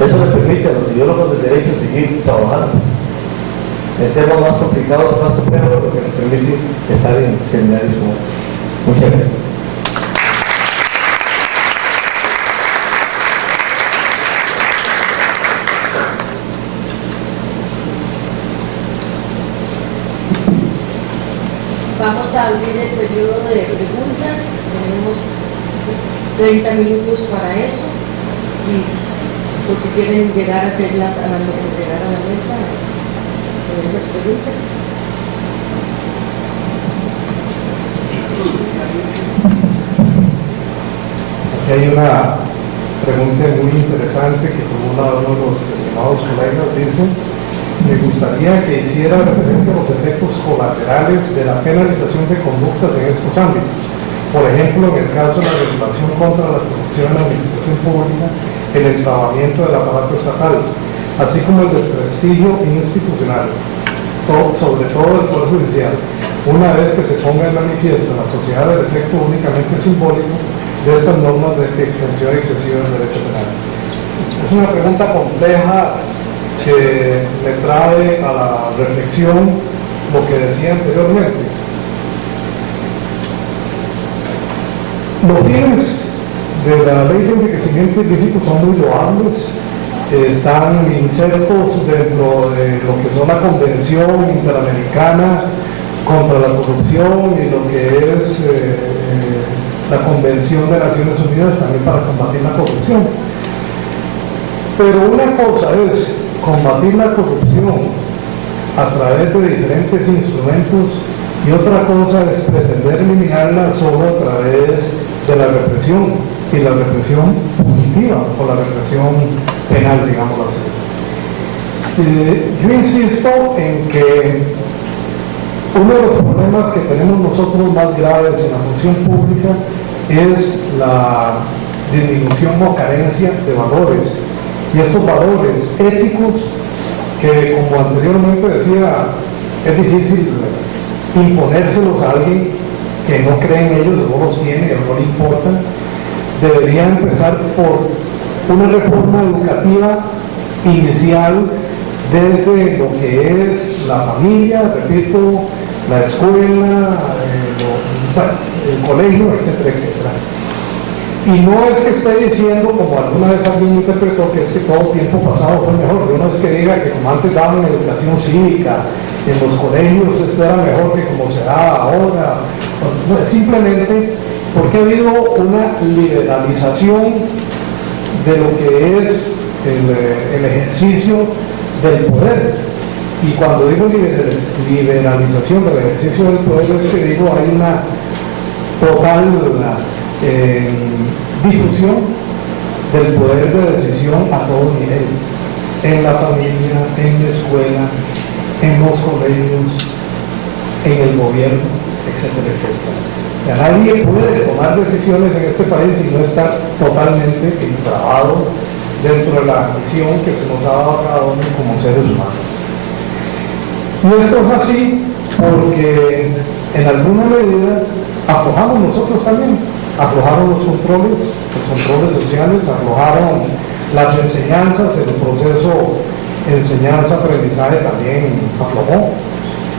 Eso les permite a los ideólogos del derecho seguir trabajando en temas más complicados, más complejos, lo que nos permite estar en seminarios como estos. Muchas gracias. Vamos a abrir el periodo de preguntas. Tenemos 30 minutos para eso. Y por si quieren llegar a hacerlas llegar a la mesa con esas preguntas. Aquí hay una pregunta muy interesante que formula uno de los estimados colegas. Dice: me gustaría que hiciera referencia a los efectos colaterales de la penalización de conductas en estos ámbitos. Por ejemplo, en el caso de la regulación contra la corrupción en la administración pública, el estrabamiento del aparato estatal, así como el desprestigio institucional, sobre todo el Poder Judicial, una vez que se ponga en manifiesto en la sociedad el efecto únicamente simbólico de estas normas de extensión excesiva del derecho penal. Es una pregunta compleja que me trae a la reflexión lo que decía anteriormente. Los fines de la ley de enriquecimiento ilícito son muy loables, están insertos dentro de lo que son la Convención Interamericana contra la Corrupción y lo que es la Convención de Naciones Unidas también para combatir la corrupción. Pero una cosa es combatir la corrupción a través de diferentes instrumentos y otra cosa es pretender eliminarla solo a través de la represión, y la represión punitiva o la represión penal, digámoslo así. Yo insisto en que uno de los problemas que tenemos nosotros más graves en la función pública es la disminución o carencia de valores, y estos valores éticos que, como anteriormente decía, es difícil imponérselos a alguien que no cree en ellos o no los tiene o no le importan, debería empezar por una reforma educativa inicial desde lo que es la familia, repito, la escuela, el colegio, etcétera, etcétera. Y no es que esté diciendo, como alguna vez alguien interpretó, que es que todo tiempo pasado fue mejor. Yo no es que diga que como antes daban educación cívica en los colegios esto era mejor que como se da ahora. No, simplemente porque ha habido una liberalización de lo que es el ejercicio del poder. Y cuando digo liberalización del ejercicio del poder, es que digo hay una total difusión del poder de decisión a todo nivel, en la familia, en la escuela, en los colegios, en el gobierno, etcétera, etcétera. O sea, nadie puede tomar decisiones en este país si no está totalmente enclavado dentro de la misión que se nos ha dado a cada uno como seres humanos. Y esto es así porque en alguna medida aflojamos nosotros también. Aflojaron los controles sociales, aflojaron las enseñanzas, el proceso enseñanza-aprendizaje también aflojó.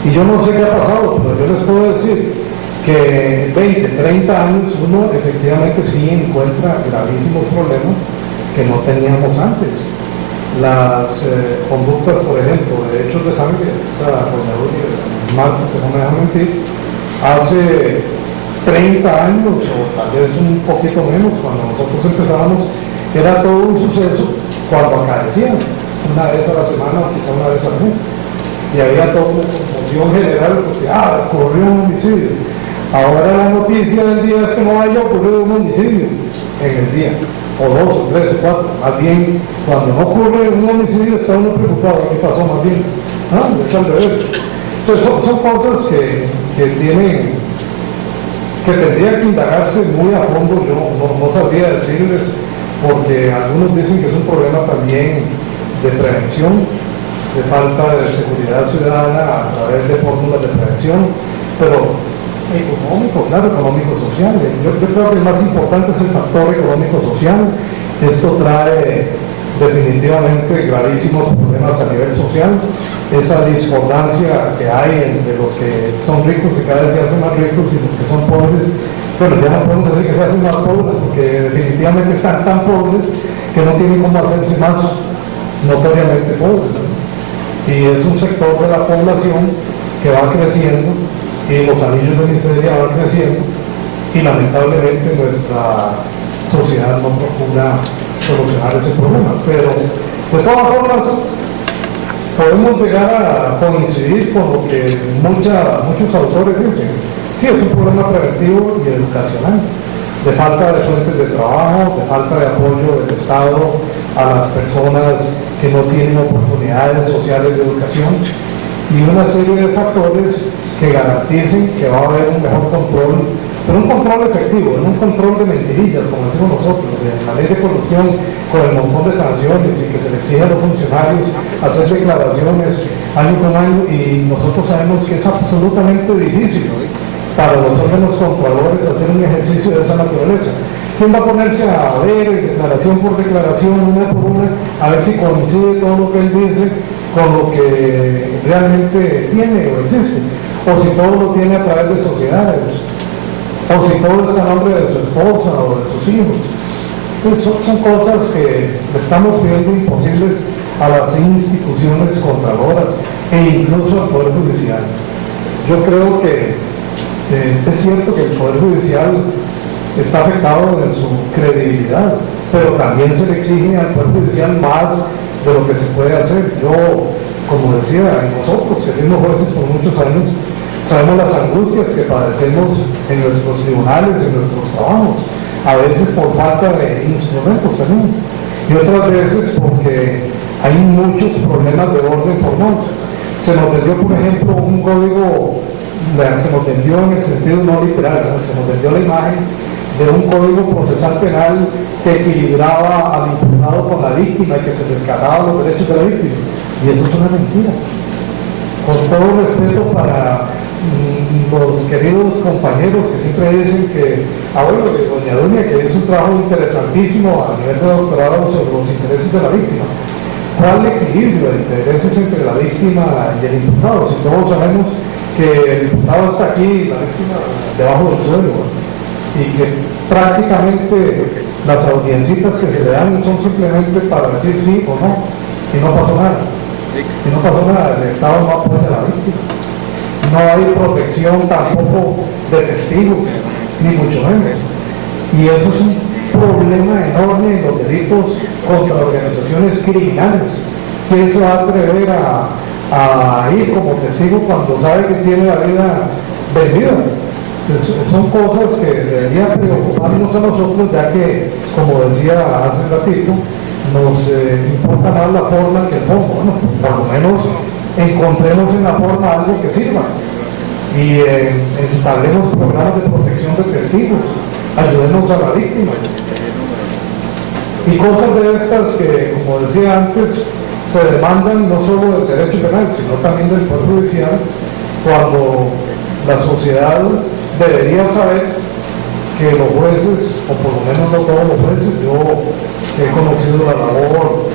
Y yo no sé qué ha pasado, pero yo les puedo decir que en 20, 30 años uno efectivamente sí encuentra gravísimos problemas que no teníamos antes. Las conductas, por ejemplo, de hechos de sangre, esta Marco, que no me deja mentir, hace 30 años o tal vez un poquito menos, cuando nosotros empezábamos, era todo un suceso cuando acaecían, una vez a la semana o quizá una vez al mes, y había toda una conmoción general porque ocurrió un homicidio. Ahora la noticia del día es que no haya ocurrido un homicidio en el día, o 2, o 3, o 4. Más bien, cuando no ocurre un homicidio está uno preocupado. ¿Qué pasó más bien? De hecho, al revés. Entonces son cosas que tienen que tendría que indagarse muy a fondo. Yo no sabría decirles, porque algunos dicen que es un problema también de prevención, de falta de seguridad ciudadana a través de fórmulas de prevención, pero económico, claro, económico-social. Yo creo que el más importante es el factor económico-social. Esto trae definitivamente gravísimos problemas a nivel social. Esa discordancia que hay entre los que son ricos y cada vez se hacen más ricos y los que son pobres, bueno, ya no podemos decir que se hacen más pobres porque definitivamente están tan pobres que no tienen cómo hacerse más notoriamente pobres, ¿no? Y es un sector de la población que va creciendo y los anillos de miseria van creciendo y lamentablemente nuestra sociedad no procura solucionar ese problema. Pero de todas formas podemos llegar a coincidir con lo que muchos autores dicen. Sí, es un problema preventivo y educacional, de falta de fuentes de trabajo, de falta de apoyo del Estado a las personas que no tienen oportunidades sociales de educación y una serie de factores que garanticen que va a haber un mejor control, pero un control efectivo, no un control de mentirillas, como decimos nosotros, en la ley de corrupción, con el montón de sanciones y que se le exige a los funcionarios hacer declaraciones año con año, y nosotros sabemos que es absolutamente difícil para los órganos controladores hacer un ejercicio de esa naturaleza. ¿Quién va a ponerse a ver declaración por declaración, una por una, a ver si coincide todo lo que él dice con lo que realmente tiene o existe? O si todo lo tiene a través de sociedades, o si todo está a nombre de su esposa o de sus hijos. Pues son cosas que estamos viendo imposibles a las instituciones controladoras e incluso al Poder Judicial. Yo creo que es cierto que el Poder Judicial está afectado en su credibilidad, pero también se le exige al Poder Judicial más de lo que se puede hacer. Yo, como decía, nosotros que fuimos jueces por muchos años, sabemos las angustias que padecemos en nuestros tribunales, en nuestros trabajos, a veces por falta de instrumentos también, y otras veces porque hay muchos problemas de orden formal. Se nos vendió, por ejemplo, un código, se nos vendió en el sentido no literal, ¿no? Se nos vendió la imagen de un código procesal penal que equilibraba al imputado con la víctima y que se rescataba los derechos de la víctima, y eso es una mentira. Con todo respeto para los queridos compañeros que siempre dicen que, bueno, de doña Dunia, que es un trabajo interesantísimo a nivel de doctorado sobre los intereses de la víctima. ¿Cuál equilibrio de intereses entre la víctima y el imputado? Si todos sabemos que el imputado está aquí y la víctima debajo del suelo, y que prácticamente las audiencitas que se le dan son simplemente para decir sí o no, y no pasó nada. Y no pasó nada, el Estado no apoya a la víctima. No hay protección tampoco de testigos, ni mucho menos. Y eso es un problema enorme en los delitos contra organizaciones criminales. ¿Quién se va a atrever a ir como testigo cuando sabe que tiene la vida vendida? Pues son cosas que deberían preocuparnos a nosotros, ya que, como decía hace ratito, nos importa más la forma que el fondo. Bueno, por lo menos encontremos en la forma algo que sirva y entablemos programas de protección de testigos, ayudemos a la víctima y cosas de estas que, como decía antes, se demandan no solo del derecho penal sino también del Poder Judicial, cuando la sociedad debería saber que los jueces, o por lo menos no todos los jueces, yo he conocido la labor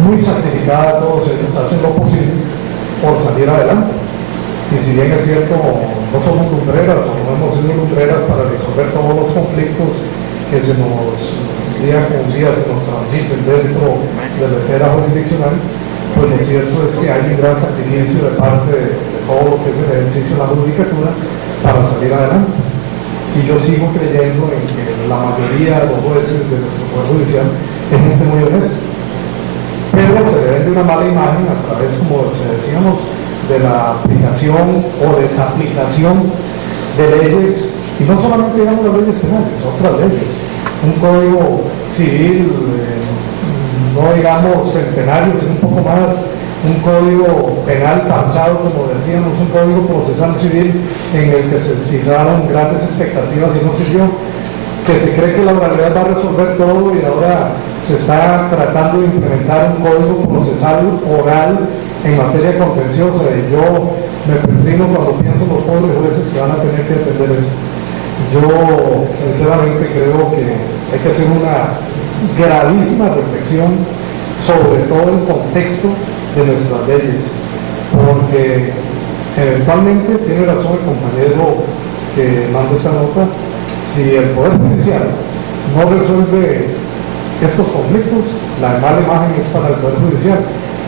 muy sacrificada, todos ellos hacen lo posible por salir adelante. Y si bien es cierto, no somos lumbreras o no hemos sido lumbreras para resolver todos los conflictos que se nos día con día se nos transmiten dentro de la esfera jurisdiccional, pues lo cierto es que hay un gran sacrificio de parte de todo lo que es el ejercicio de la judicatura para salir adelante. Y yo sigo creyendo en que la mayoría de los jueces de nuestro Poder Judicial es gente muy honesta, pero se le vende una mala imagen a través, como decíamos, de la aplicación o desaplicación de leyes, y no solamente digamos las leyes penales, otras leyes, un código civil no digamos centenario, sino un poco más un código penal parchado, como decíamos, un código procesal civil en el que se cifraron grandes expectativas y no sirvió, que se cree que la oralidad va a resolver todo y ahora se está tratando de implementar un código procesal oral en materia contenciosa, y yo me persino cuando pienso en los pobres jueces que van a tener que entender eso. Yo sinceramente creo que hay que hacer una gravísima reflexión sobre todo el contexto de nuestras leyes, porque eventualmente tiene razón el compañero que manda esta nota. Si el Poder Judicial no resuelve estos conflictos, la mala imagen es para el Poder Judicial,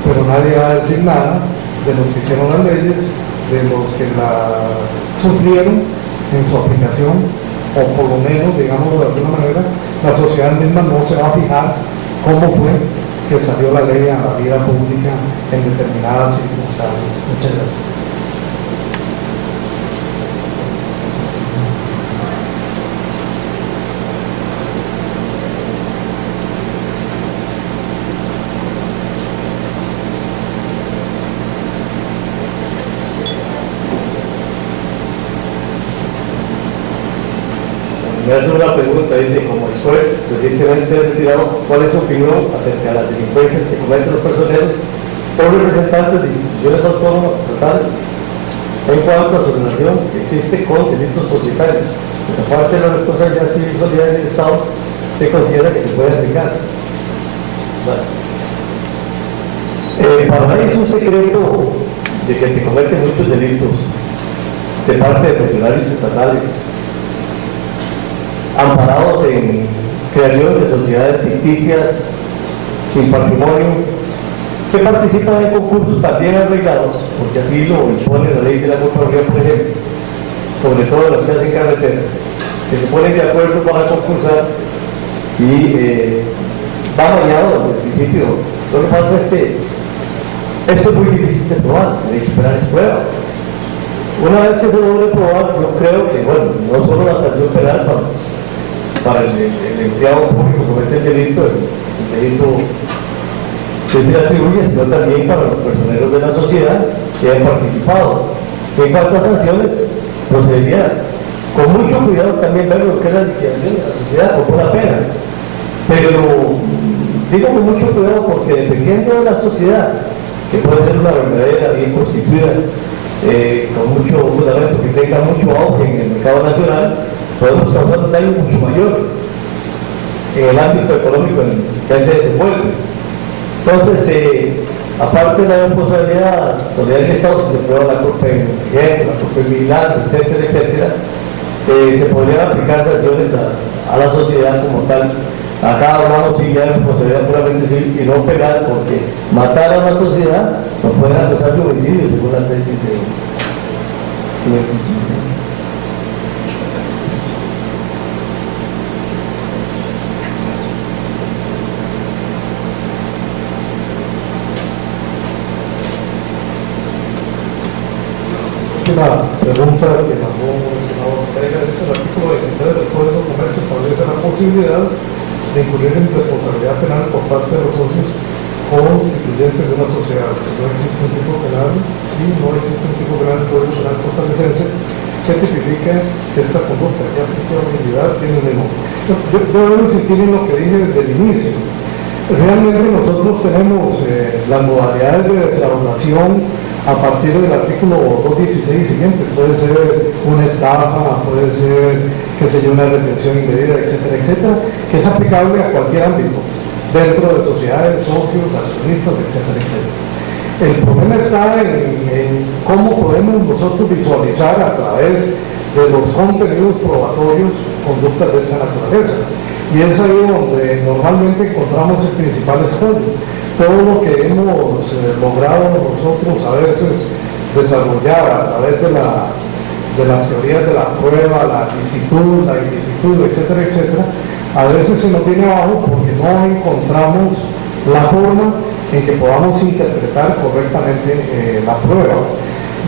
pero nadie va a decir nada de los que hicieron las leyes, de los que la sufrieron en su aplicación, o por lo menos, digamos de alguna manera, la sociedad misma no se va a fijar cómo fue que salió la ley a la vida pública en determinadas circunstancias. Muchas gracias. Me hace una pregunta, dice, como juez recientemente retirado, ¿cuál es su opinión acerca de las delincuencias que cometen los personeros o representantes de instituciones autónomas estatales en cuanto a su relación que existe con delitos societarios? Pues aparte de la responsabilidad civil solidaria del Estado, ¿qué considera que se puede aplicar? Bueno, para nadie es un secreto de que se cometen muchos delitos de parte de funcionarios estatales, amparados en creación de sociedades ficticias sin patrimonio, que participan en concursos también arreglados, porque así lo impone la ley de la contabilidad, por ejemplo, sobre todo los que hacen carreteras, que se ponen de acuerdo para concursar y va bañado desde el principio. Lo que pasa es que esto es muy difícil de probar, el hecho penal es prueba. Una vez que se logre probar, yo creo que, bueno, no solo la sanción penal para el empleado público que comete el delito que se le atribuye, sino también para los personeros de la sociedad que han participado. En cuanto a sanciones, procedería con mucho cuidado también ver lo que es la liquidación de la sociedad, como una pena. Pero digo con mucho cuidado porque dependiendo de la sociedad, que puede ser una verdadera, bien constituida, con mucho fundamento, que tenga mucho auge en el mercado nacional, podemos causar un daño mucho mayor en el ámbito económico en que se desenvuelve. Entonces, aparte de la responsabilidad solidaria del Estado, si se prueba la culpa en la culpa en vigilante, etcétera, etcétera, se podrían aplicar sanciones a la sociedad como tal. Acá hablamos sí ya de responsabilidad puramente civil y no penal, porque matar a una sociedad no puede acusar de homicidio según la tesis de La pregunta que mandó el senador Ortega es: el artículo 23 del Código de Comercio establece la posibilidad de incurrir en responsabilidad penal por parte de los socios constituyentes de una sociedad. Si no existe un tipo penal, el Código Penal costarricense se tipifica que esta conducta de aplicabilidad tiene un menor. Yo debo insistir en lo que dije desde el inicio. Realmente nosotros tenemos las modalidades de defraudación a partir del artículo 216 y siguientes. Puede ser una estafa, puede ser, qué sé yo, una retención indebida, etcétera, etcétera, que es aplicable a cualquier ámbito, dentro de sociedades, socios, accionistas, etcétera, etcétera. El problema está en cómo podemos nosotros visualizar a través de los contenidos probatorios conductas de esa naturaleza. Y es ahí donde normalmente encontramos el principal escollo. Todo lo que hemos logrado nosotros a veces desarrollar a través de las teorías de la prueba, la aclicitud, la ilicitud, etcétera, etcétera, a veces se nos viene abajo porque no encontramos la forma en que podamos interpretar correctamente la prueba.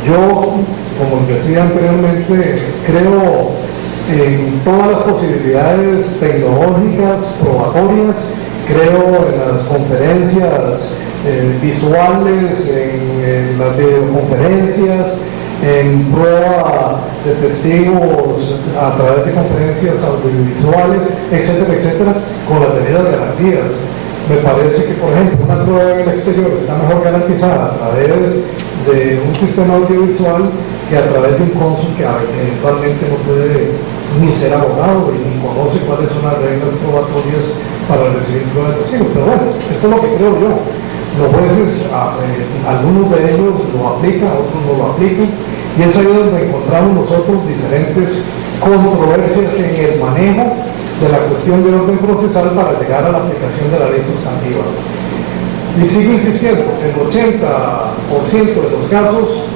Yo, como decía anteriormente, creo en todas las posibilidades tecnológicas, probatorias, creo en las conferencias visuales, en las videoconferencias, en prueba de testigos a través de conferencias audiovisuales, etcétera, etcétera, con las debidas garantías. Me parece que, por ejemplo, una prueba en el exterior está mejor garantizada a través de un sistema audiovisual que a través de un cónsul que eventualmente no puede ni ser abogado y ni conoce cuáles son las reglas probatorias para recibir pruebas de testigos. Pero bueno, esto es lo que creo yo. Los jueces, algunos de ellos lo aplican, otros no lo aplican, y es ahí donde encontramos nosotros diferentes controversias en el manejo de la cuestión de orden procesal para llegar a la aplicación de la ley sustantiva. Y sigo insistiendo, el 80% de los casos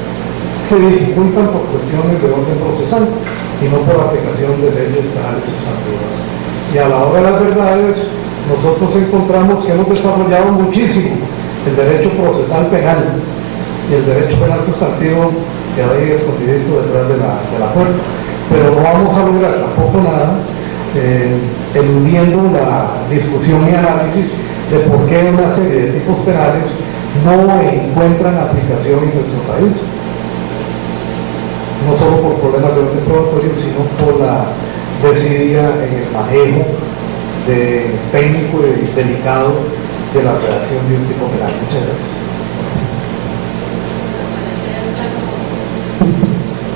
se dificultan por cuestiones de orden procesal y no por aplicación de leyes penales sustantivas. Y a la hora de las verdades, nosotros encontramos que hemos desarrollado muchísimo el derecho procesal penal y el derecho penal sustantivo que hay escondidito detrás de la puerta, pero no vamos a lograr tampoco nada eludiendo la discusión y análisis de por qué una serie de tipos penales no encuentran aplicación en nuestro país, no solo por problemas de orden probatorio, sino por la desidia en el manejo técnico y delicado de la redacción de un tipo penal. Muchas gracias.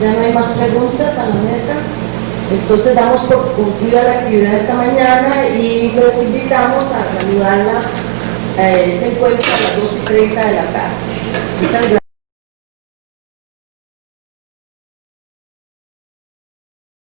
Ya no hay más preguntas a la mesa. Entonces damos por concluida la actividad de esta mañana y les invitamos a saludarla a este encuentro a las 2:30 de la tarde. Muchas gracias.